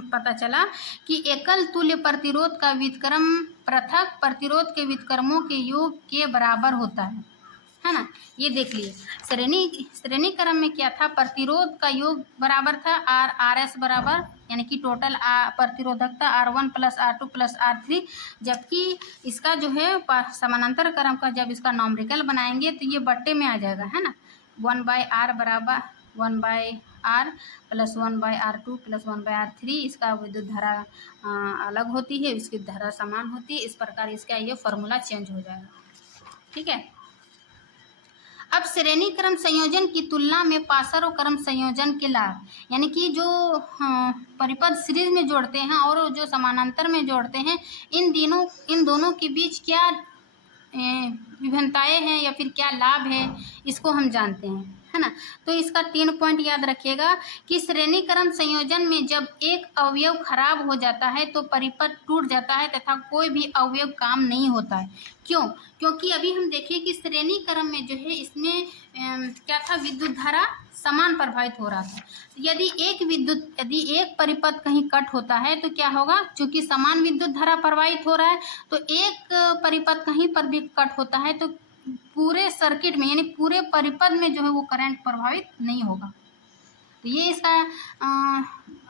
पता चला कि एकल तुल्य प्रतिरोध का व्युत्क्रम पृथक प्रतिरोध के व्युत्क्रमों के योग के बराबर होता है ना। ये देख लिए श्रेणी क्रम में क्या था, प्रतिरोध का योग बराबर था RS बराबर, यानी कि टोटल प्रतिरोधकता R1 plus R2 plus R3, जबकि इसका जो है समानांतर क्रम का जब इसका नॉमरिकल बनाएंगे तो ये बट्टे में आ जाएगा, है ना। 1 बाय R बराबर 1 by R plus 1 by R2 plus 1 by R3, इसका विद्युत धारा अलग होती है, इसकी धारा समान होती है। इस प्रकार इसका ये फॉर्मूला चेंज हो जाएगा। ठीक है, अब श्रेणी क्रम संयोजन की तुलना में पार्श्व क्रम संयोजन के लाभ, यानी कि जो परिपथ सीरीज में जोड़ते हैं और जो समानांतर में जोड़ते हैं, इन दोनों के बीच क्या विभिन्नताएं हैं या फिर क्या लाभ है, इसको हम जानते हैं, है ना। तो इसका 3 पॉइंट याद रखिएगा कि श्रेणीक्रम संयोजन में जब एक अवयव खराब हो जाता है तो परिपथ टूट जाता है तथा कोई भी अवयव काम नहीं होता है। क्यों? क्योंकि अभी हम देखिए कि श्रेणीक्रम में जो है इसमें क्या था, विद्युत धारा समान प्रभावित हो रहा था। यदि एक परिपथ कहीं कट होता है तो क्या होगा, चूंकि समान विद्युत धारा प्रवाहित हो रहा है तो एक परिपथ कहीं पर भी कट होता है तो पूरे सर्किट में यानी पूरे परिपथ में जो है वो करंट प्रभावित नहीं होगा। तो ये इसका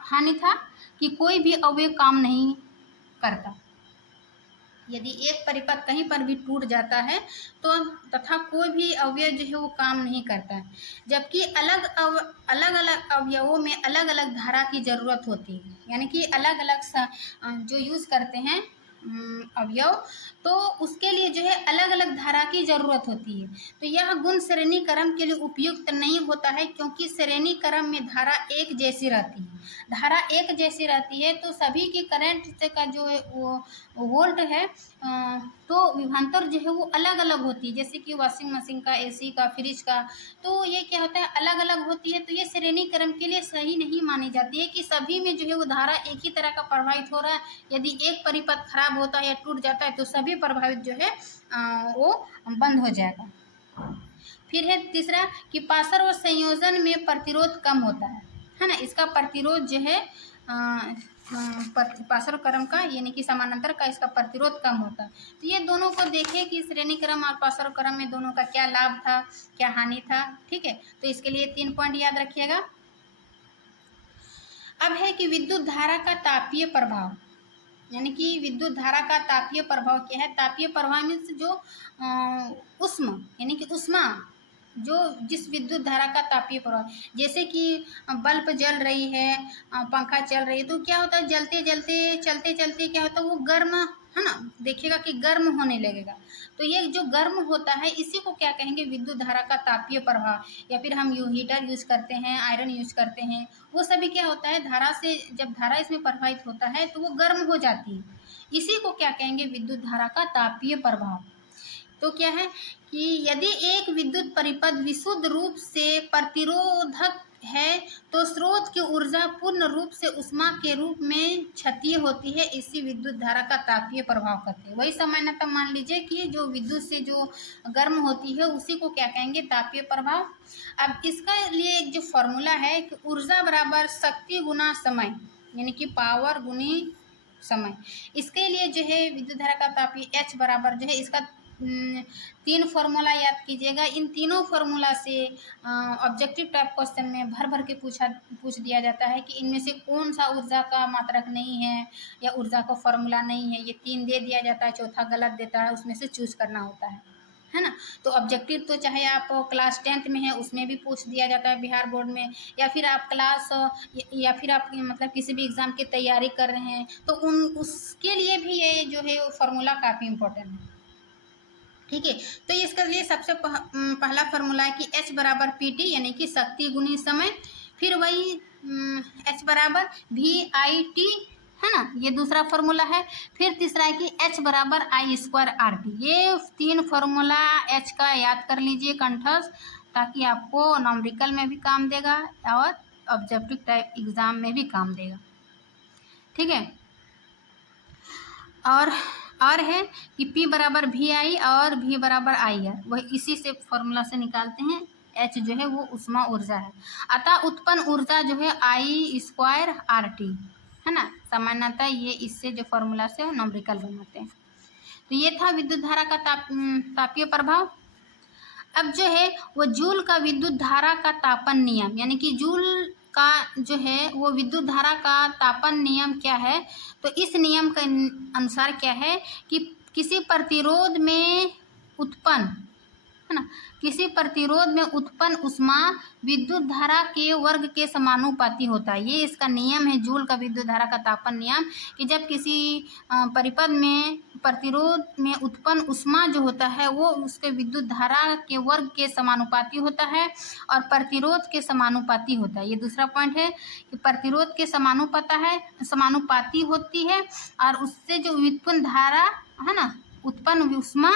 हानि था कि कोई भी अवयव काम नहीं करता। यदि एक परिपथ कहीं पर भी टूट जाता है तो तथा कोई भी अवयव जो है वो काम नहीं करता है, जबकि अलग अलग अवयवों में अलग अलग धारा की जरूरत होती है। यानी कि अलग अलग जो यूज़ करते हैं अवयव, तो उसके लिए जो है अलग अलग धारा की जरूरत होती है। तो यह गुण श्रेणीक्रम के लिए उपयुक्त नहीं होता है क्योंकि श्रेणीक्रम में धारा एक जैसी रहती है। धारा एक जैसी रहती है तो सभी की करंट का जो वो वोल्ट है तो विभवांतर जो है वो अलग अलग होती है। जैसे कि वॉशिंग मशीन का, एसी का, फ्रिज का, तो ये क्या होता है, अलग अलग होती है। तो ये श्रेणीक्रम के लिए सही नहीं मानी जाती है कि सभी में जो है वो धारा एक ही तरह का प्रभावित हो रहा है। यदि एक परिपथ खराब होता है या टूट जाता है तो सभी प्रभावित जो है वो बंद हो जाएगा। फिर है तीसरा कि पासर और संयोजन में प्रतिरोध कम होता है ना। इसका प्रतिरोध जो है पासर क्रम का यानी कि समानांतर का इसका प्रतिरोध कम होता है। तो ये दोनों को देखिए कि श्रेणी क्रम और पासर क्रम में दोनों का क्या लाभ था, क्या हानि था। ठीक है, तो इसके लिए 3 पॉइंट याद रखिएगा। अब है कि विद्युत धारा का तापीय प्रभाव, यानी कि विद्युत धारा का तापीय प्रभाव क्या है। तापीय प्रभाव मीन्स जो उष्मा यानी कि उष्मा जो जिस विद्युत धारा का तापीय प्रभाव, जैसे कि बल्ब जल रही है, पंखा चल रही है, तो क्या होता है चलते चलते क्या होता है वो गर्म, है ना, देखिएगा कि गर्म होने लगेगा। तो ये जो गर्म होता है इसी को क्या कहेंगे, विद्युत धारा का तापीय प्रभाव। या फिर हम हीटर यूज करते हैं, आयरन यूज करते हैं, वो सभी क्या होता है धारा से, जब धारा इसमें प्रभावित होता है तो वो गर्म हो जाती है। इसी को क्या कहेंगे, विद्युत धारा का तापीय प्रभाव। तो क्या है कि यदि एक विद्युत परिपथ विशुद्ध रूप से प्रतिरोधक है तो स्रोत की ऊर्जा पूर्ण रूप से उष्मा के रूप में क्षतीय होती है। इसी विद्युत धारा का तापीय प्रभाव कहते हैं। वही सामान्यतः मान लीजिए कि जो विद्युत से जो गर्म होती है उसी को क्या कहेंगे, तापीय प्रभाव। अब इसका लिए एक जो फॉर्मूला है कि ऊर्जा बराबर शक्ति गुना समय, यानी कि पावर गुनी समय। इसके लिए जो है विद्युत धारा का तापीय H बराबर जो है इसका 3 फॉर्मूला याद कीजिएगा। इन तीनों फॉर्मूला से ऑब्जेक्टिव टाइप क्वेश्चन में भर भर के पूछ दिया जाता है कि इनमें से कौन सा ऊर्जा का मात्रक नहीं है या ऊर्जा का फॉर्मूला नहीं है। ये 3 दे दिया जाता है, चौथा गलत देता है, उसमें से चूज करना होता है ना। तो ऑब्जेक्टिव तो चाहे आप क्लास 10th में है उसमें भी पूछ दिया जाता है बिहार बोर्ड में, या फिर आप या फिर आप मतलब किसी भी एग्ज़ाम की तैयारी कर रहे हैं तो उसके लिए भी ये जो है फॉर्मूला काफ़ी इम्पोर्टेंट है। ठीक है, तो इसके लिए सबसे पहला फॉर्मूला है कि H बराबर PT यानी कि शक्ति गुनी समय। फिर वही H बराबर VIT है ना, ये दूसरा फॉर्मूला है। फिर तीसरा है कि H बराबर I² RT। ये 3 फॉर्मूला H का याद कर लीजिए कंठस्थ, ताकि आपको न्यूमेरिकल में भी काम देगा और ऑब्जेक्टिव टाइप एग्जाम में भी काम देगा। ठीक है, और है कि P बराबर VI और V बराबर I है, वह इसी से फॉर्मूला से निकालते हैं। H जो है वो उष्मा ऊर्जा है, अतः उत्पन्न ऊर्जा जो है I² RT है ना। सामान्यतः ये इससे जो फॉर्मूला से न्यूमेरिकल बनाते हैं। तो ये था विद्युत धारा का तापीय प्रभाव। अब जो है वो जूल का विद्युत धारा का तापन नियम, यानी कि जूल का जो है वो विद्युत धारा का तापन नियम क्या है। तो इस नियम के अनुसार क्या है कि किसी प्रतिरोध में उत्पन्न, है ना, किसी प्रतिरोध में उत्पन्न ऊष्मा विद्युत धारा के वर्ग के समानुपाती होता है। ये इसका नियम है जूल का विद्युत धारा का तापन नियम, कि जब किसी परिपथ में प्रतिरोध में उत्पन्न ऊष्मा जो होता है वो उसके विद्युत धारा के वर्ग के समानुपाती होता है और प्रतिरोध के समानुपाती होता है। ये दूसरा पॉइंट है कि प्रतिरोध के समानुपाती होती है और उससे जो उत्पन्न धारा है ना, उत्पन्न ऊष्मा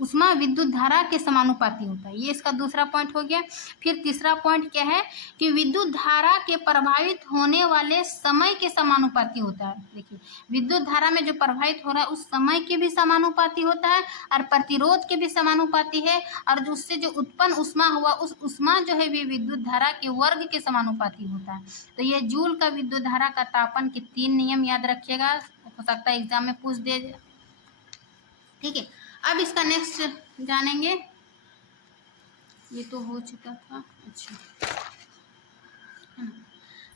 ऊष्मा विद्युत धारा के समानुपाती होता है। ये इसका दूसरा पॉइंट हो गया। फिर तीसरा पॉइंट क्या है कि विद्युत धारा के प्रभावित होने वाले समय के समानुपाती होता है। देखिए, विद्युत धारा में जो प्रभावित हो रहा है उस समय के भी समानुपाती होता है और प्रतिरोध के भी समानुपाती है, और जो उससे जो उत्पन्न ऊष्मा हुआ उस ऊष्मा जो है विद्युत धारा के वर्ग के समानुपाती होता है। तो ये जूल का विद्युत धारा का तापन के 3 नियम याद रखिएगा, हो सकता है एग्जाम में पूछ दे। ठीक है, अब इसका नेक्स्ट जानेंगे। ये तो हो चुका था। अच्छा,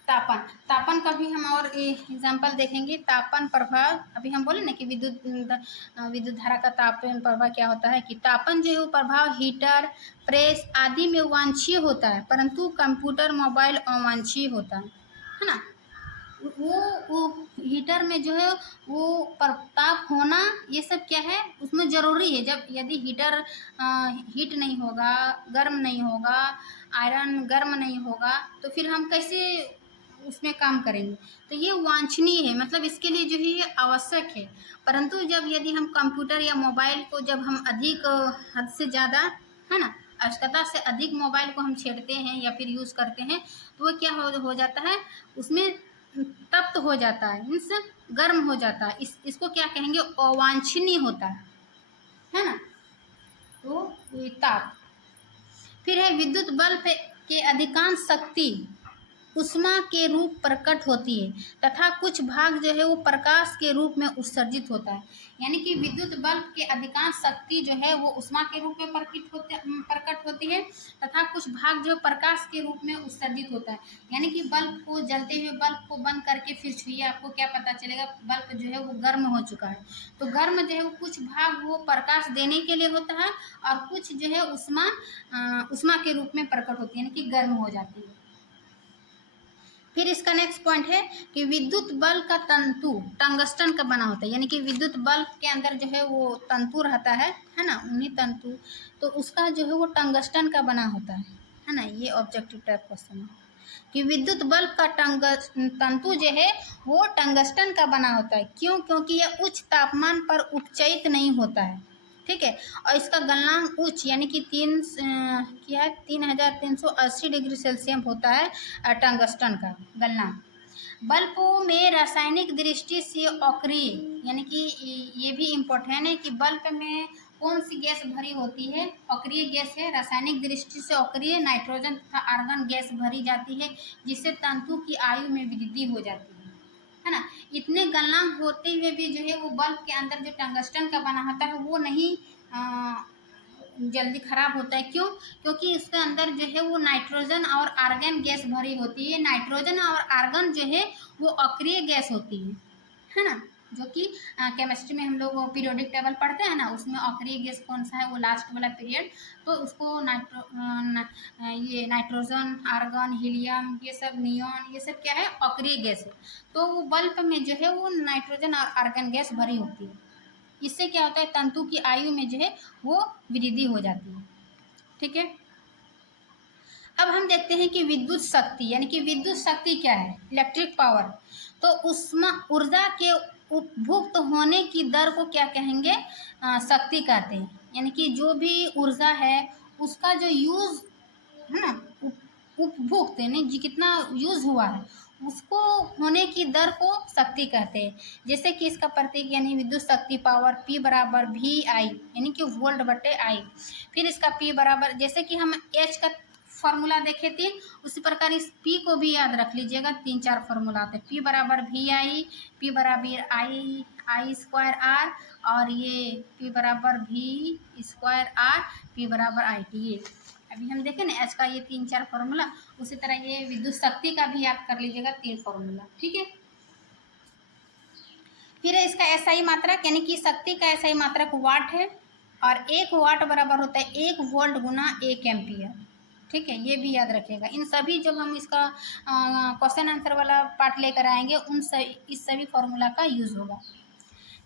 तापन, तापन का भी हम और एग्जाम्पल देखेंगे। तापन प्रभाव, अभी हम बोले ना कि विद्युत धारा का तापन प्रभाव क्या होता है कि तापन जो है वो प्रभाव हीटर, प्रेस आदि में वांछनीय होता है, परंतु कंप्यूटर मोबाइल अवांछनीय होता है ना। वो हीटर में जो है वो ताप होना ये सब क्या है उसमें ज़रूरी है। जब यदि हीटर हीट नहीं होगा, गर्म नहीं होगा, आयरन गर्म नहीं होगा, तो फिर हम कैसे उसमें काम करेंगे। तो ये वांछनीय है, मतलब इसके लिए जो है ये आवश्यक है। परंतु जब यदि हम कंप्यूटर या मोबाइल को जब हम अधिक हद से ज़्यादा, है ना, आवश्यकता से अधिक मोबाइल को हम छेड़ते हैं या फिर यूज़ करते हैं, तो वो क्या हो जाता है, उसमें तप्त हो जाता है, मीन्स गर्म हो जाता है। इसको क्या कहेंगे, अवांछनीय होता है ना। तो ये ताप। फिर है विद्युत बल्ब के अधिकांश शक्ति ऊष्मा के रूप प्रकट होती है तथा कुछ भाग जो है वो प्रकाश के रूप में उत्सर्जित होता है। यानी कि विद्युत बल्ब के अधिकांश शक्ति जो है वो ऊष्मा के रूप में प्रकट होती है तथा कुछ भाग जो प्रकाश के रूप में उत्सर्जित होता है। यानी कि बल्ब को जलते हुए बल्ब को बंद करके फिर छुइए, आपको क्या पता चलेगा, बल्ब जो है वो गर्म हो चुका है। तो गर्म जो है वो कुछ भाग वो प्रकाश देने के लिए होता है और कुछ जो है ऊष्मा के रूप में प्रकट होती है, यानी कि गर्म हो जाती है। फिर इसका नेक्स्ट पॉइंट है कि विद्युत बल्ब का तंतु टंगस्टन का बना होता है। यानी कि विद्युत बल्ब के अंदर जो है वो तंतु रहता है ना, उन्हीं तंतु, तो उसका जो है वो टंगस्टन का बना होता है ना। ये ऑब्जेक्टिव टाइप क्वेश्चन है कि विद्युत बल्ब का तंतु जो है वो टंगस्टन का बना होता है। क्यों? क्योंकि यह उच्च तापमान पर उपचयित नहीं होता है। ठीक है, और इसका गलनांक उच्च यानी कि 3380 डिग्री सेल्सियस होता है टंगस्टन का गलनांक। बल्बों में रासायनिक दृष्टि से अक्रिय, यानी कि ये भी इम्पोर्टेंट है कि बल्ब में कौन सी गैस भरी होती है, अक्रिय गैस है। रासायनिक दृष्टि से अक्रिय नाइट्रोजन तथा आर्गन गैस भरी जाती है, जिससे तंतु की आयु में वृद्धि हो जाती है ना। इतने गलनांक होते हुए भी जो है वो बल्ब के अंदर जो टंगस्टन का बना होता है वो नहीं जल्दी खराब होता है। क्यों? क्योंकि इसके अंदर जो है वो नाइट्रोजन और आर्गन गैस भरी होती है। नाइट्रोजन और आर्गन जो है वो अक्रिय गैस होती है ना, जो कि केमिस्ट्री में हम लोग पीरियोडिक टेबल पढ़ते हैं ना, उसमें अक्रिय गैस कौन सा है, वो लास्ट वाला पीरियड। तो उसको ये नाइट्रोजन, आर्गन, हीलियम, ये सब नियॉन, ये सब क्या है, अक्रिय गैस है। तो वो बल्ब में जो है वो नाइट्रोजन और आर्गन गैस भरी होती है। इससे क्या होता है, तंतु की आयु में जो है वो वृद्धि हो जाती है। ठीक है, अब हम देखते हैं कि विद्युत शक्ति, यानी कि विद्युत शक्ति क्या है, इलेक्ट्रिक पावर। तो उसमें ऊर्जा के उपभुक्त होने की दर को क्या कहेंगे, शक्ति कहते हैं। यानी कि जो भी ऊर्जा है उसका जो यूज है ना, उपभुक्त यानी जी कितना यूज हुआ है उसको होने की दर को शक्ति कहते हैं। जैसे कि इसका प्रतीक यानी विद्युत शक्ति पावर P बराबर VI यानी कि वोल्ट बटे आई। फिर इसका P बराबर, जैसे कि हम H का फॉर्मूला देखे थे उसी प्रकार इस P को भी याद रख लीजिएगा। 3-4 फॉर्मूला आते हैं। P बराबर VI, P बराबर आई स्क्वायर R, और ये P बराबर V स्क्वायर R, P बराबर IT। ये अभी हम देखें ना एच का ये 3-4 फॉर्मूला, उसी तरह ये विद्युत शक्ति का भी याद कर लीजिएगा 3 फॉर्मूला। ठीक है, फिर इसका एसआई मात्रक, यानी कि शक्ति का एसआई मात्रक वाट है, और 1 वाट बराबर होता है 1 वोल्ट गुना 1 एम्पियर। ठीक है, ये भी याद रखिएगा। इन सभी जब हम इसका क्वेश्चन आंसर वाला पार्ट लेकर आएंगे इस सभी फॉर्मूला का यूज होगा।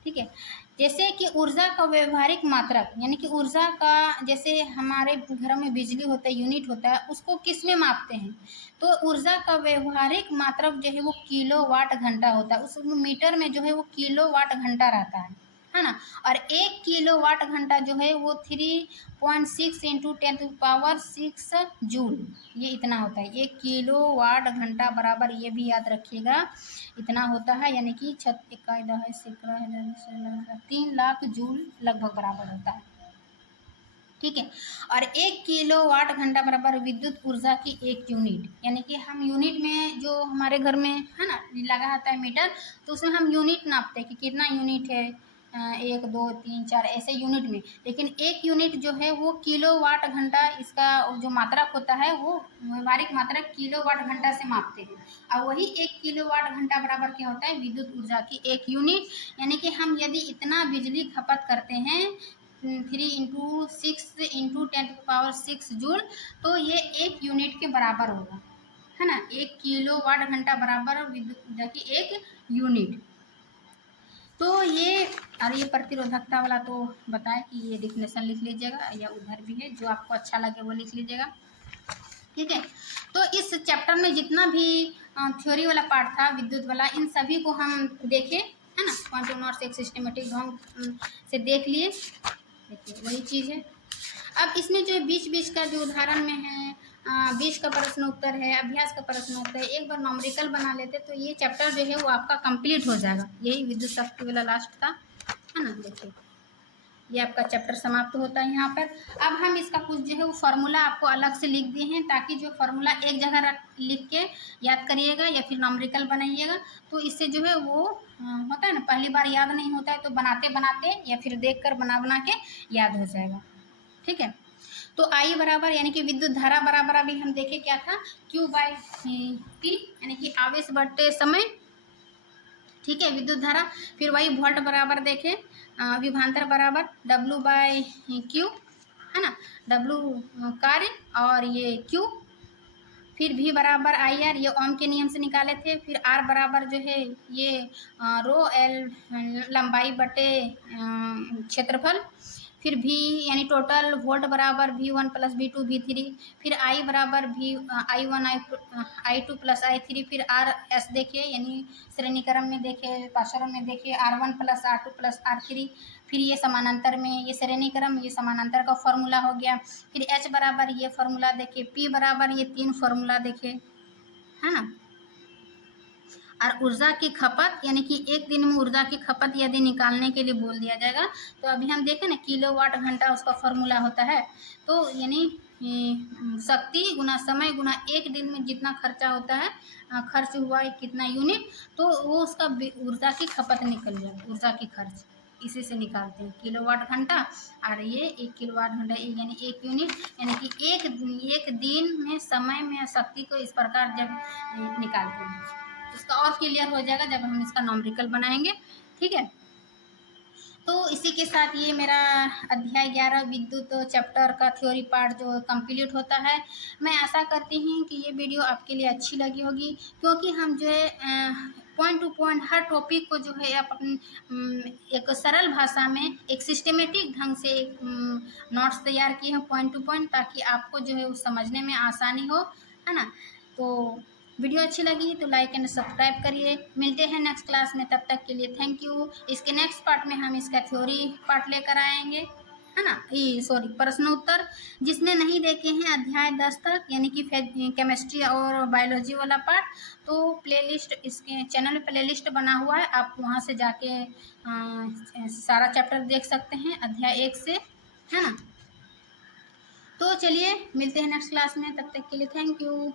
ठीक है, जैसे कि ऊर्जा का व्यवहारिक मात्रक, यानी कि ऊर्जा का, जैसे हमारे घरों में बिजली होता है, यूनिट होता है, उसको किस में मापते हैं, तो ऊर्जा का व्यवहारिक मात्रक जो है वो किलोवाट घंटा होता है। उस मीटर में जो है वो किलोवाट घंटा रहता है ना। और 1 किलोवाट घंटा जो है वो 3.6 इंटू 10⁻6 जूल, ये इतना होता है। 1 किलोवाट घंटा बराबर, ये भी याद रखिएगा, इतना होता है, यानी कि 3 लाख जूल लगभग बराबर होता है। ठीक है। और 1 किलोवाट घंटा बराबर विद्युत ऊर्जा की 1 यूनिट, यानी कि हम यूनिट में, जो हमारे घर में है ना लगा होता है मीटर, तो उसमें हम यूनिट नापते हैं कि कितना यूनिट है, 1 2 3 4 ऐसे यूनिट में। लेकिन 1 यूनिट जो है वो किलोवाट घंटा, इसका जो मात्रक होता है वो व्यवहारिक मात्रक किलोवाट घंटा से मापते हैं। और वही 1 किलोवाट घंटा बराबर क्या होता है, विद्युत ऊर्जा की 1 यूनिट। यानी कि हम यदि इतना बिजली खपत करते हैं 3 इंटू 6 इंटू 10⁻6 जूल, तो ये 1 यूनिट के बराबर होगा, है ना। 1 किलोवाट घंटा बराबर विद्युत ऊर्जा की 1 यूनिट। तो ये, और ये प्रतिरोधकता वाला तो बताए कि ये डिफिनेशन लिख लीजिएगा, या उधर भी है, जो आपको अच्छा लगे वो लिख लीजिएगा। ठीक है। तो इस चैप्टर में जितना भी थ्योरी वाला पार्ट था विद्युत वाला, इन सभी को हम देखे, है ना, क्वांटम नॉट्स एक सिस्टमेटिक ढंग से देख लिए। देखिए वही चीज़ है। अब इसमें जो बीच बीच का जो उदाहरण में है, बीच का प्रश्न उत्तर है, अभ्यास का प्रश्न उत्तर है, एक बार नॉमरिकल बना लेते तो ये चैप्टर जो है वो आपका कंप्लीट हो जाएगा। यही विद्युत शक्ति वाला लास्ट था, है ना। देखिए ये आपका चैप्टर समाप्त होता है यहाँ पर। अब हम इसका कुछ जो है वो फार्मूला आपको अलग से लिख दिए हैं, ताकि जो फार्मूला एक जगह लिख के याद करिएगा या फिर नॉमरिकल बनाइएगा, तो इससे जो है वो होता है ना, पहली बार याद नहीं होता है, तो बनाते बनाते या फिर देख कर बना बना के याद हो जाएगा। ठीक है। तो आई बराबर, यानी कि विद्युत धारा बराबर अभी हम देखे क्या था, Q/T, यानी कि आवेश बटे समय। ठीक है, विद्युत धारा। फिर वही वोल्ट बराबर देखे, विभवांतर बराबर W/Q, है ना, W कार्य और ये Q। फिर V बराबर IR, ये ओम के नियम से निकाले थे। फिर R बराबर जो है ये ρL लंबाई बटे क्षेत्रफल। फिर V यानी टोटल वोल्ट बराबर V1 प्लस V2 V3। फिर I बराबर I1 I2 प्लस I3। फिर RS देखे, यानी श्रेणी क्रम में देखे, पाशरों में देखे, R1 plus R2 plus R3। फिर ये समानांतर में, ये श्रेणी क्रम, ये समानांतर का फॉर्मूला हो गया। फिर H बराबर ये फॉर्मूला देखे, P बराबर ये 3 फॉर्मूला देखे, है ना। और ऊर्जा की खपत, यानी कि एक दिन में ऊर्जा की खपत यदि निकालने के लिए बोल दिया जाएगा, तो अभी हम देखें ना किलोवाट घंटा उसका फॉर्मूला होता है। तो यानी शक्ति गुना समय गुना एक दिन में जितना खर्चा होता है, खर्च हुआ कितना यूनिट, तो वो उसका ऊर्जा की खपत निकल जाएगा, ऊर्जा की खर्च इसी से निकालते हैं किलोवाट घंटा। और ये 1 किलोवाट घंटा यानी 1 यूनिट, यानी कि एक दिन में समय में शक्ति को इस प्रकार जब निकालते हैं, इसका और क्लियर हो जाएगा जब हम इसका नॉमरिकल बनाएंगे। ठीक है। तो इसी के साथ ये मेरा अध्याय 11 विद्युत चैप्टर का थ्योरी पार्ट जो कंप्लीट होता है। मैं आशा करती हूँ कि ये वीडियो आपके लिए अच्छी लगी होगी, क्योंकि हम जो है पॉइंट टू पॉइंट हर टॉपिक को जो है आप अपनी एक सरल भाषा में एक सिस्टमेटिक ढंग से नोट्स तैयार किए हैं पॉइंट टू पॉइंट, ताकि आपको जो है वो समझने में आसानी हो, है ना। तो वीडियो अच्छी लगी तो लाइक एंड सब्सक्राइब करिए। मिलते हैं नेक्स्ट क्लास में, तब तक के लिए थैंक यू। इसके नेक्स्ट पार्ट में हम इसका थ्योरी पार्ट लेकर आएंगे, है ना, सॉरी प्रश्न उत्तर। जिसने नहीं देखे हैं अध्याय 10 तक, यानी कि केमिस्ट्री और बायोलॉजी वाला पार्ट, तो प्लेलिस्ट इसके चैनल में प्लेलिस्ट बना हुआ है, आप वहाँ से जाके सारा चैप्टर देख सकते हैं अध्याय 1 से, है ना। तो चलिए मिलते हैं नेक्स्ट क्लास में, तब तक के लिए थैंक यू।